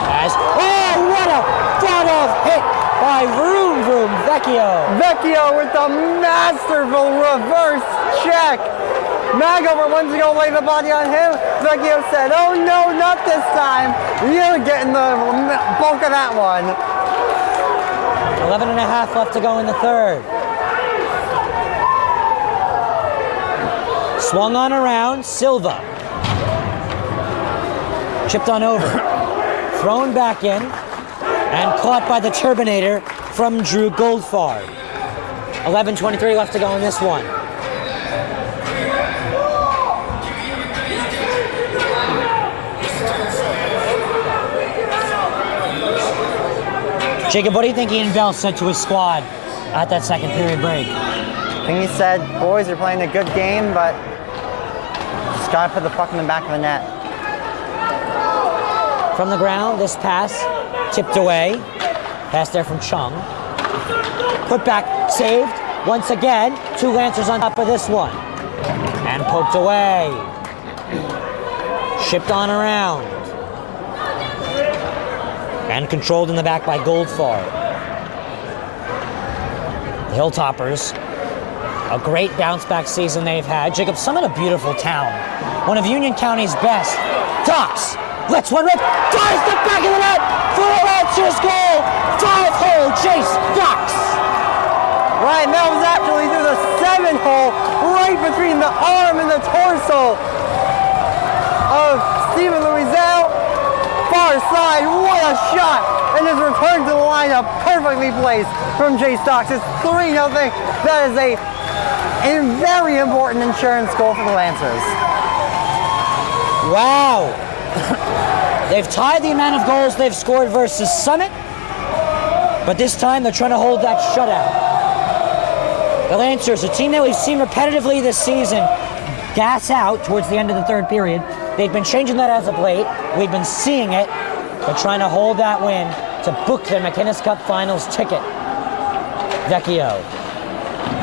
Oh, what a front-off hit by Vroom Vroom Vecchio. Vecchio with the masterful reverse check. Magover wants to go lay the body on him. Vecchio said, oh no, not this time. You're getting the bulk of that one. 11 and a half left to go in the third. Swung on around, Silva. Chipped on over. Thrown back in and caught by the Turbinator from Drew Goldfarb. 11:23 left to go in this one. Jacob, what do you think Ian Bell said to his squad at that second period break? I think he said, boys, you're playing a good game, but just gotta put the puck in the back of the net. From the ground, this pass tipped away. Pass there from Chung. Put back, saved. Once again, 2 Lancers on top of this one. And poked away. Shipped on around. And controlled in the back by Goldfarb. The Hilltoppers, a great bounce-back season they've had. Jacob, Summit, a beautiful town. One of Union County's best. Dox. Let's one rip, drives the back of the net for a Lancers goal. 5-hole Chase Dox. Right, that was actually through the 7-hole, right between the arm and the torso of Steven Louisel. Far side, what a shot! And his return to the lineup perfectly placed from Chase Dox. It's 3-0. That is a very important insurance goal for the Lancers. Wow. They've tied the amount of goals they've scored versus Summit, but this time they're trying to hold that shutout. The Lancers, a team that we've seen repetitively this season, gas out towards the end of the third period. They've been changing that as of late. We've been seeing it. They're trying to hold that win to book their McInnes Cup Finals ticket. Vecchio.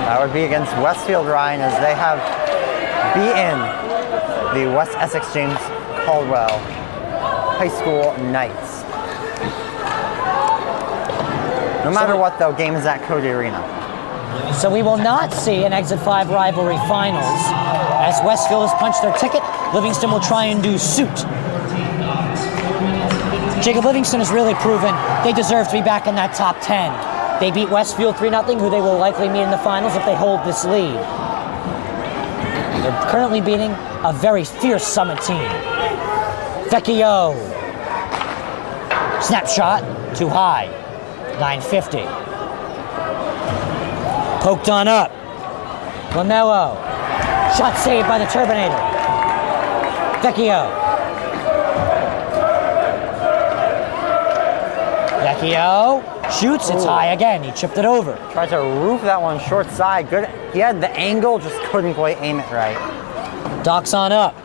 That would be against Westfield, Ryan, as they have beaten the West Essex James Caldwell High School Knights. No matter what, though, game is at Codey Arena. So we will not see an Exit 5 rivalry finals. As Westfield has punched their ticket, Livingston will try and do suit. Jacob, Livingston has really proven they deserve to be back in that top 10. They beat Westfield 3-0, who they will likely meet in the finals if they hold this lead. They're currently beating a very fierce Summit team. Vecchio. Snapshot, too high. 950. Poked on up. Lamello. Shot saved by the Turbinator. Vecchio. Vecchio shoots, it's high again. He chipped it over. Tried to roof that one short side. Good. He had the angle, just couldn't quite aim it right. Docks on up.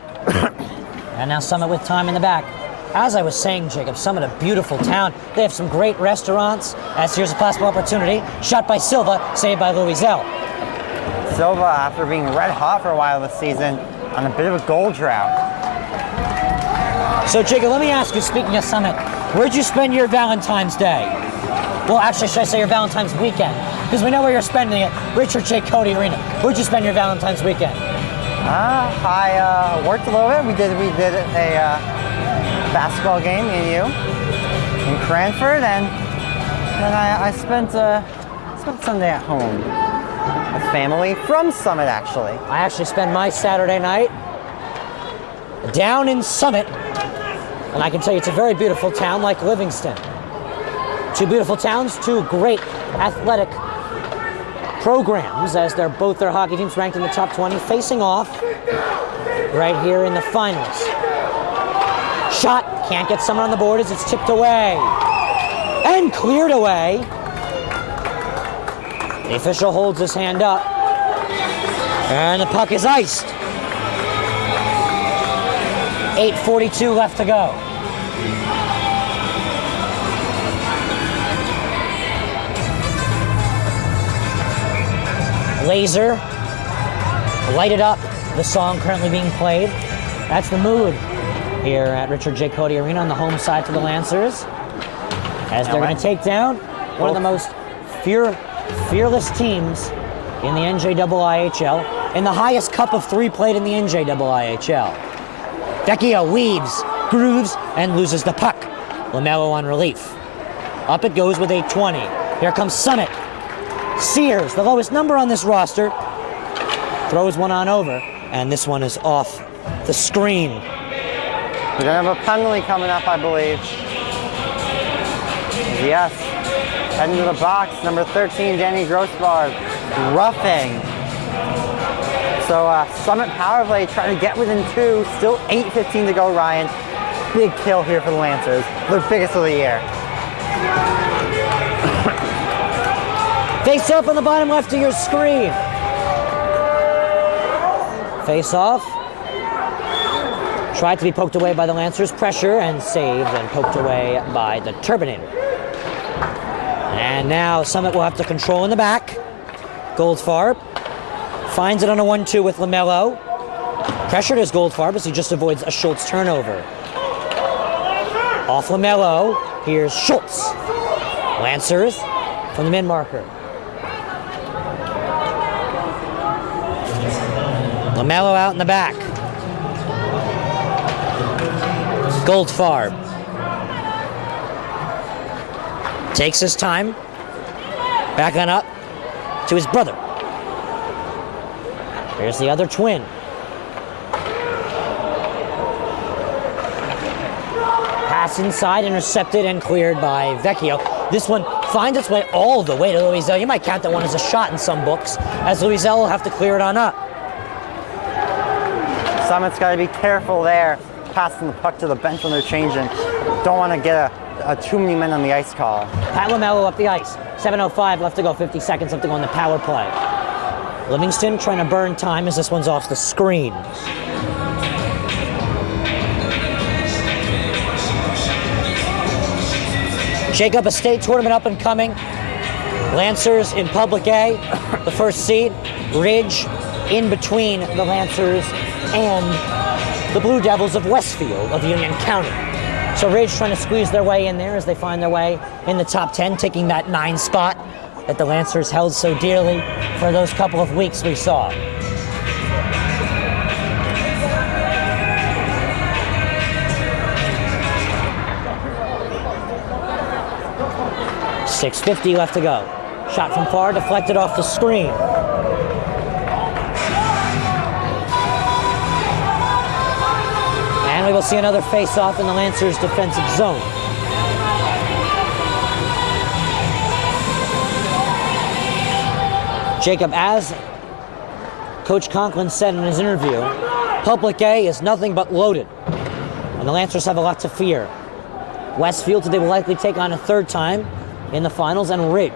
And now Summit with time in the back. As I was saying, Jacob, Summit, a beautiful town. They have some great restaurants. As here's a possible opportunity. Shot by Silva, saved by Louiselle. Silva, after being red hot for a while this season, on a bit of a goal drought. So, Jacob, let me ask you, speaking of Summit, where'd you spend your Valentine's Day? Well, actually, should I say your Valentine's weekend? Because we know where you're spending it. Richard J. Codey Arena. Where'd you spend your Valentine's weekend? I worked a little bit. We did a basketball game, me and you, in Cranford, and then I spent Sunday at home with family from Summit, actually. I actually spent my Saturday night down in Summit, and I can tell you it's a very beautiful town like Livingston. Two beautiful towns, two great athletic programs, as both their hockey teams ranked in the top 20, facing off right here in the finals. Shot, can't get someone on the board as it's tipped away. And cleared away. The official holds his hand up. And the puck is iced. 8:42 left to go. Laser, lighted up, the song currently being played. That's the mood here at Richard J. Codey Arena on the home side for the Lancers, as they're going to take down one of the most fearless teams in the NJIIHL, in the highest cup of three played in the NJIIHL. Vecchio weaves, grooves, and loses the puck. Lamello on relief. Up it goes with a 20. Here comes Summit. Sears, the lowest number on this roster, throws one on over, and this one is off the screen. We're gonna have a penalty coming up, I believe. Yes, heading to the box, number 13, Danny Grossbard, roughing. So Summit power play trying to get within two, still 8:15 to go, Ryan. Big kill here for the Lancers, their biggest of the year. Face off on the bottom left of your screen. Face off. Tried to be poked away by the Lancers. Pressure and saved and poked away by the Turbinator. And now Summit will have to control in the back. Goldfarb finds it on a 1-2 with Lamello. Pressured is Goldfarb as he just avoids a Schultz turnover. Off Lamello. Here's Schultz. Lancers from the mid marker. Lamello out in the back. Goldfarb takes his time. Back on up to his brother. Here's the other twin. Pass inside, intercepted and cleared by Vecchio. This one finds its way all the way to Louiselle. You might count that one as a shot in some books, as Louiselle will have to clear it on up. Summit's got to be careful there, passing the puck to the bench when they're changing. Don't want to get too many men on the ice call. Pat Lamello up the ice. 7:05 left to go, 50 seconds left to go on the power play. Livingston trying to burn time as this one's off the screen. Shake up a state tournament up and coming. Lancers in Public A, the first seed. Ridge in between the Lancers and the Blue Devils of Westfield of Union County. So Ridge trying to squeeze their way in there as they find their way in the top 10, taking that 9 spot that the Lancers held so dearly for those couple of weeks we saw. .650 left to go. Shot from far, deflected off the screen. And we will see another face-off in the Lancers' defensive zone. Jacob, as Coach Conklin said in his interview, Public A is nothing but loaded, and the Lancers have a lot to fear. Westfield today will likely take on a third time in the finals, and Ridge.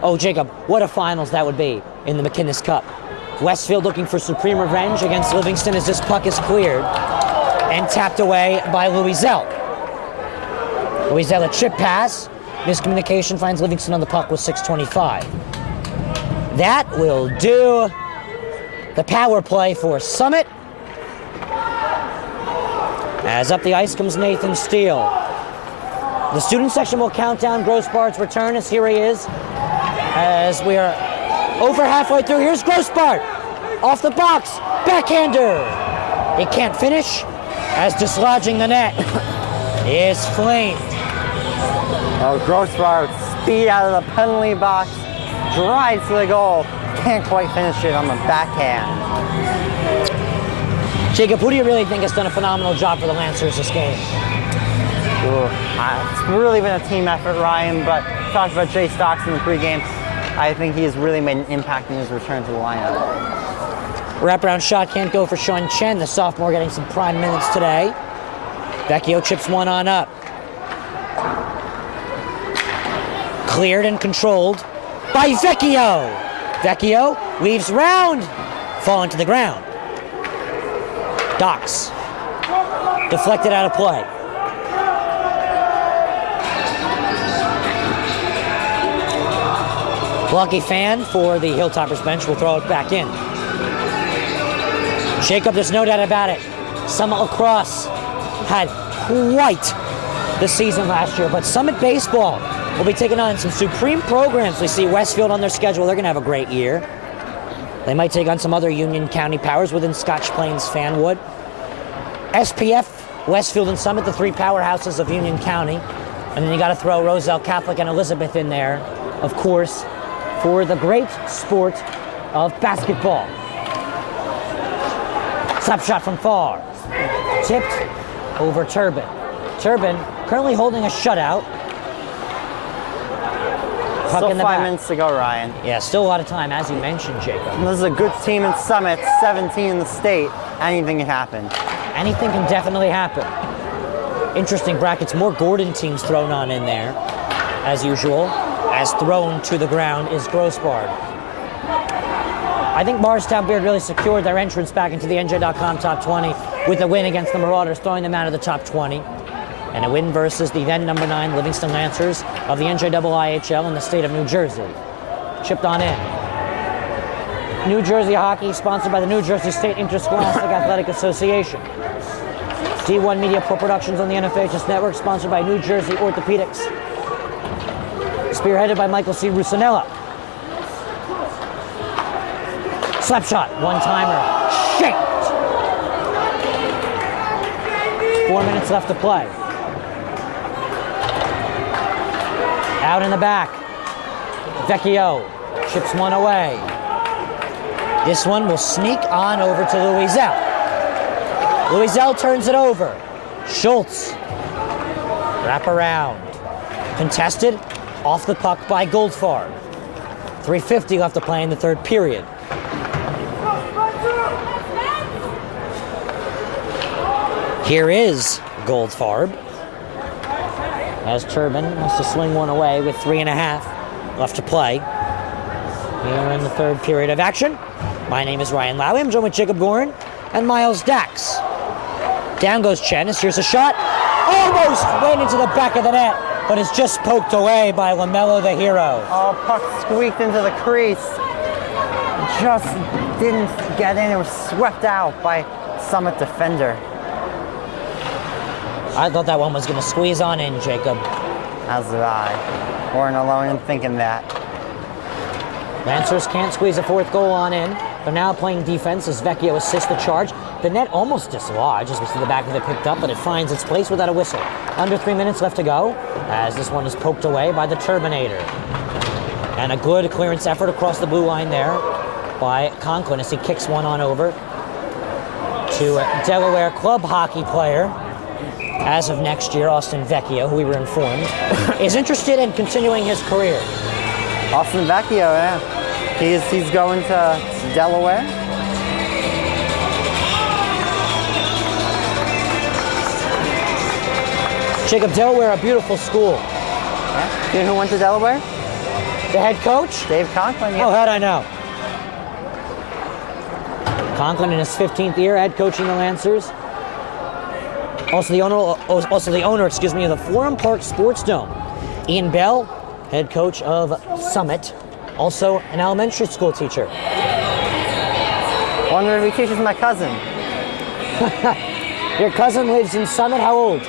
Oh, Jacob, what a finals that would be in the McInnes Cup. Westfield looking for supreme revenge against Livingston as this puck is cleared and tapped away by Louiselle. Louiselle, a chip pass. Miscommunication finds Livingston on the puck with 6:25. That will do the power play for Summit. As up the ice comes Nathan Steele. The student section will count down Grossbard's return as here he is. As we are over halfway through, here's Grossbard. Off the box, backhander. He can't finish as dislodging the net is Flamed. Oh, Grossbard, speed out of the penalty box, drives to the goal. Can't quite finish it on the backhand. Jacob, who do you really think has done a phenomenal job for the Lancers this game? It's really been a team effort, Ryan, but talked about Jay Stocks in the pregame. I think he has really made an impact in his return to the lineup. Wraparound shot can't go for Sean Chen, the sophomore getting some prime minutes today. Vecchio chips one on up. Cleared and controlled by Vecchio. Vecchio weaves round, falling to the ground. Docks. Deflected out of play. Lucky fan for the Hilltoppers bench will throw it back in. Jacob, there's no doubt about it. Summit Lacrosse had quite the season last year, but Summit Baseball will be taking on some supreme programs. We see Westfield on their schedule. They're going to have a great year. They might take on some other Union County powers within Scotch Plains Fanwood. SPF, Westfield, and Summit, the three powerhouses of Union County. And then you got to throw Roselle Catholic and Elizabeth in there, of course, for the great sport of basketball. Slap shot from far. Tipped over Turbin. Turbin currently holding a shutout. Puck Still in the 5 back. minutes to go, Ryan. Yeah, still a lot of time, as you mentioned, Jacob. And this is a good team in Summit, 17 in the state. Anything can happen. Anything can definitely happen. Interesting brackets, more Gordon teams thrown on in there, as usual. As thrown to the ground is Grossbard. I think Morristown Beard really secured their entrance back into the NJ.com top 20 with a win against the Marauders, throwing them out of the top 20. And a win versus the then number 9 Livingston Lancers of the NJIIHL in the state of New Jersey. Chipped on in. New Jersey Hockey, sponsored by the New Jersey State Interscholastic Athletic Association. D1 Media Pro Productions on the NFHS Network, sponsored by New Jersey Orthopedics. Spearheaded by Michael C. Rusinella. Slap shot, one-timer, shaped. 4 minutes left to play. Out in the back. Vecchio chips one away. This one will sneak on over to Louiselle. Louiselle turns it over. Schultz. Wrap around. Contested. Off the puck by Goldfarb. 3:50 left to play in the third period. Here is Goldfarb. As Turbin has to swing one away with 3.5 left to play. Here in the third period of action. My name is Ryan Lowy. I'm joined with Jacob Gorin and Miles Dax. Down goes Chenis. Here's a shot. Almost went into the back of the net, but is just poked away by LaMelo the hero. Oh, puck squeaked into the crease. Just didn't get in. It was swept out by Summit defender. I thought that one was going to squeeze on in, Jacob. As did I. Weren't alone in thinking that. Lancers can't squeeze a fourth goal on in. They're now playing defense as Vecchio assists the charge. The net almost dislodged as we see the back of it picked up, but it finds its place without a whistle. Under 3 minutes left to go as this one is poked away by the Turbinator. And a good clearance effort across the blue line there by Conklin as he kicks one on over to a Delaware club hockey player. As of next year, Austin Vecchio, who we were informed, is interested in continuing his career. Austin Vecchio, yeah. He's going to Delaware. Jacob, Delaware, a beautiful school. Yeah. You know who went to Delaware? The head coach? Dave Conklin, yeah. Oh, how'd I know? Conklin in his 15th year, head coaching the Lancers. Also the owner, of the Forum Park Sports Dome. Ian Bell, head coach of Summit, also an elementary school teacher. Wonder if he teaches my cousin. Your cousin lives in Summit. How old?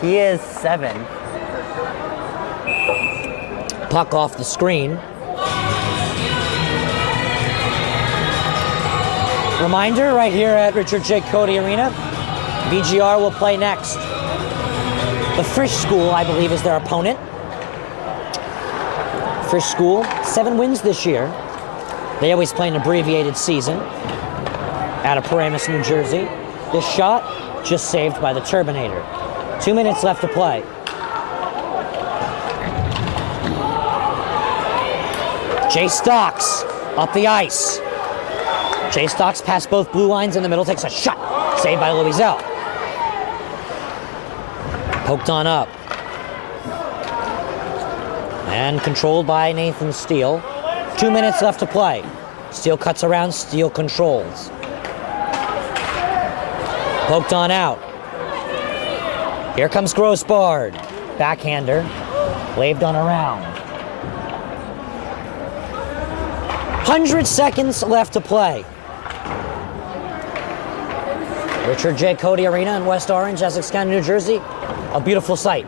He is 7. Puck off the screen. Reminder right here at Richard J. Codey Arena, BGR will play next. The Frisch School, I believe, is their opponent. Frisch School, 7 wins this year. They always play an abbreviated season out of Paramus, New Jersey. This shot just saved by the Turbinator. 2 minutes left to play. Jay Stocks up the ice. Jay Stocks past both blue lines in the middle, takes a shot. Saved by Louiselle. Poked on up. And controlled by Nathan Steele. 2 minutes left to play. Steele cuts around, Steele controls. Poked on out. Here comes Grossbard. Backhander. Waved on around. 100 seconds left to play. Richard J. Codey Arena in West Orange, Essex County, New Jersey. A beautiful sight.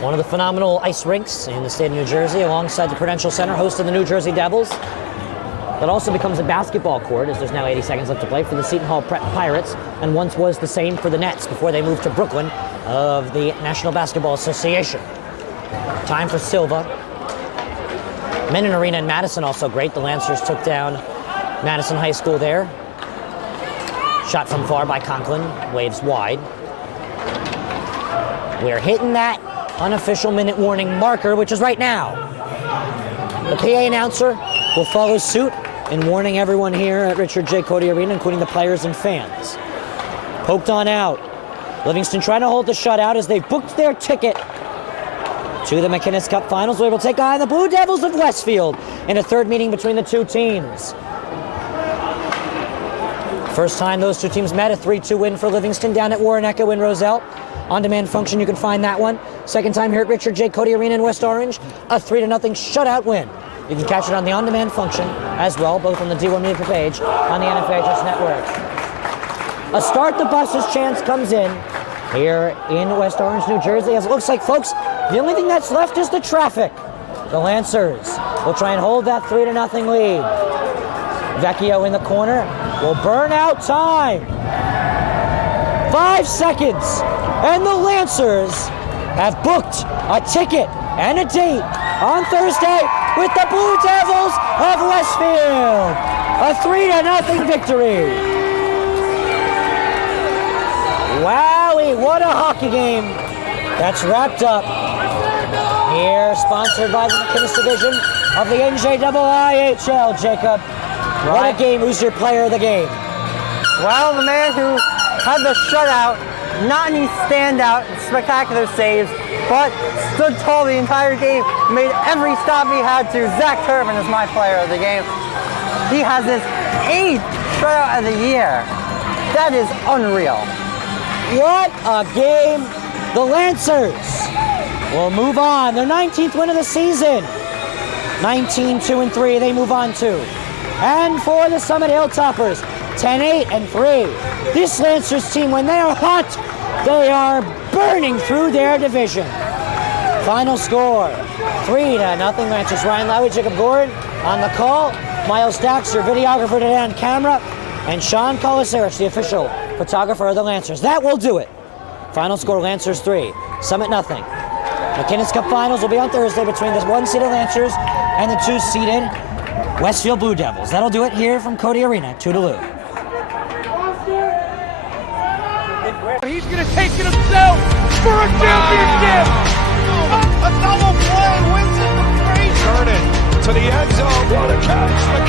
One of the phenomenal ice rinks in the state of New Jersey, alongside the Prudential Center, host of the New Jersey Devils. That also becomes a basketball court, as there's now 80 seconds left to play, for the Seton Hall Pirates, and once was the same for the Nets before they moved to Brooklyn of the National Basketball Association. Time for Silva. Menon Arena in Madison also great. The Lancers took down Madison High School there. Shot from far by Conklin, waves wide. We're hitting that unofficial minute warning marker, which is right now. The PA announcer will follow suit in warning everyone here at Richard J. Codey Arena, including the players and fans. Poked on out. Livingston trying to hold the shutout as they booked their ticket to the McInnes Cup Finals, where we'll take on the Blue Devils of Westfield in a third meeting between the two teams. First time those two teams met, a 3-2 win for Livingston down at Warren Echo in Roselle. On-demand function, you can find that one. Second time here at Richard J. Codey Arena in West Orange, a 3-0 shutout win. You can catch it on the on-demand function as well, both on the D1 Media page on the NFHS network. A start the buses chance comes in here in West Orange, New Jersey, as it looks like, folks, the only thing that's left is the traffic. The Lancers will try and hold that 3-0 lead. Vecchio in the corner will burn out time. 5 seconds, and the Lancers have booked a ticket and a date on Thursday with the Blue Devils of Westfield. A 3-0 victory. Wowie, what a hockey game. That's wrapped up here, sponsored by the McInnes Division of the NJIIHL. Jacob, what a game. Who's your player of the game? Well, the man who had the shutout, not any standout, spectacular saves, but stood tall the entire game, made every stop he had to. Zach Turbin is my player of the game. He has his 8th shutout of the year. That is unreal. What a game. The Lancers will move on. Their 19th win of the season. 19-2-3 they move on to. And for the Summit Hilltoppers, 10-8-3. This Lancers team, when they are hot, they are burning through their division. Final score, 3-0 Lancers. Ryan Lowy, Jacob Gordon on the call. Miles Stacks, your videographer today on camera. And Sean Colasarich, the official photographer of the Lancers. That will do it. Final score, Lancers 3, Summit 0. McKinnis Cup Finals will be on Thursday between the 1-seeded Lancers and the 2-seeded Westfield Blue Devils. That'll do it here from Codey Arena. Toodaloo. He's going to take it himself for a championship. A double play wins it the free. Turn it to the end zone. What a catch.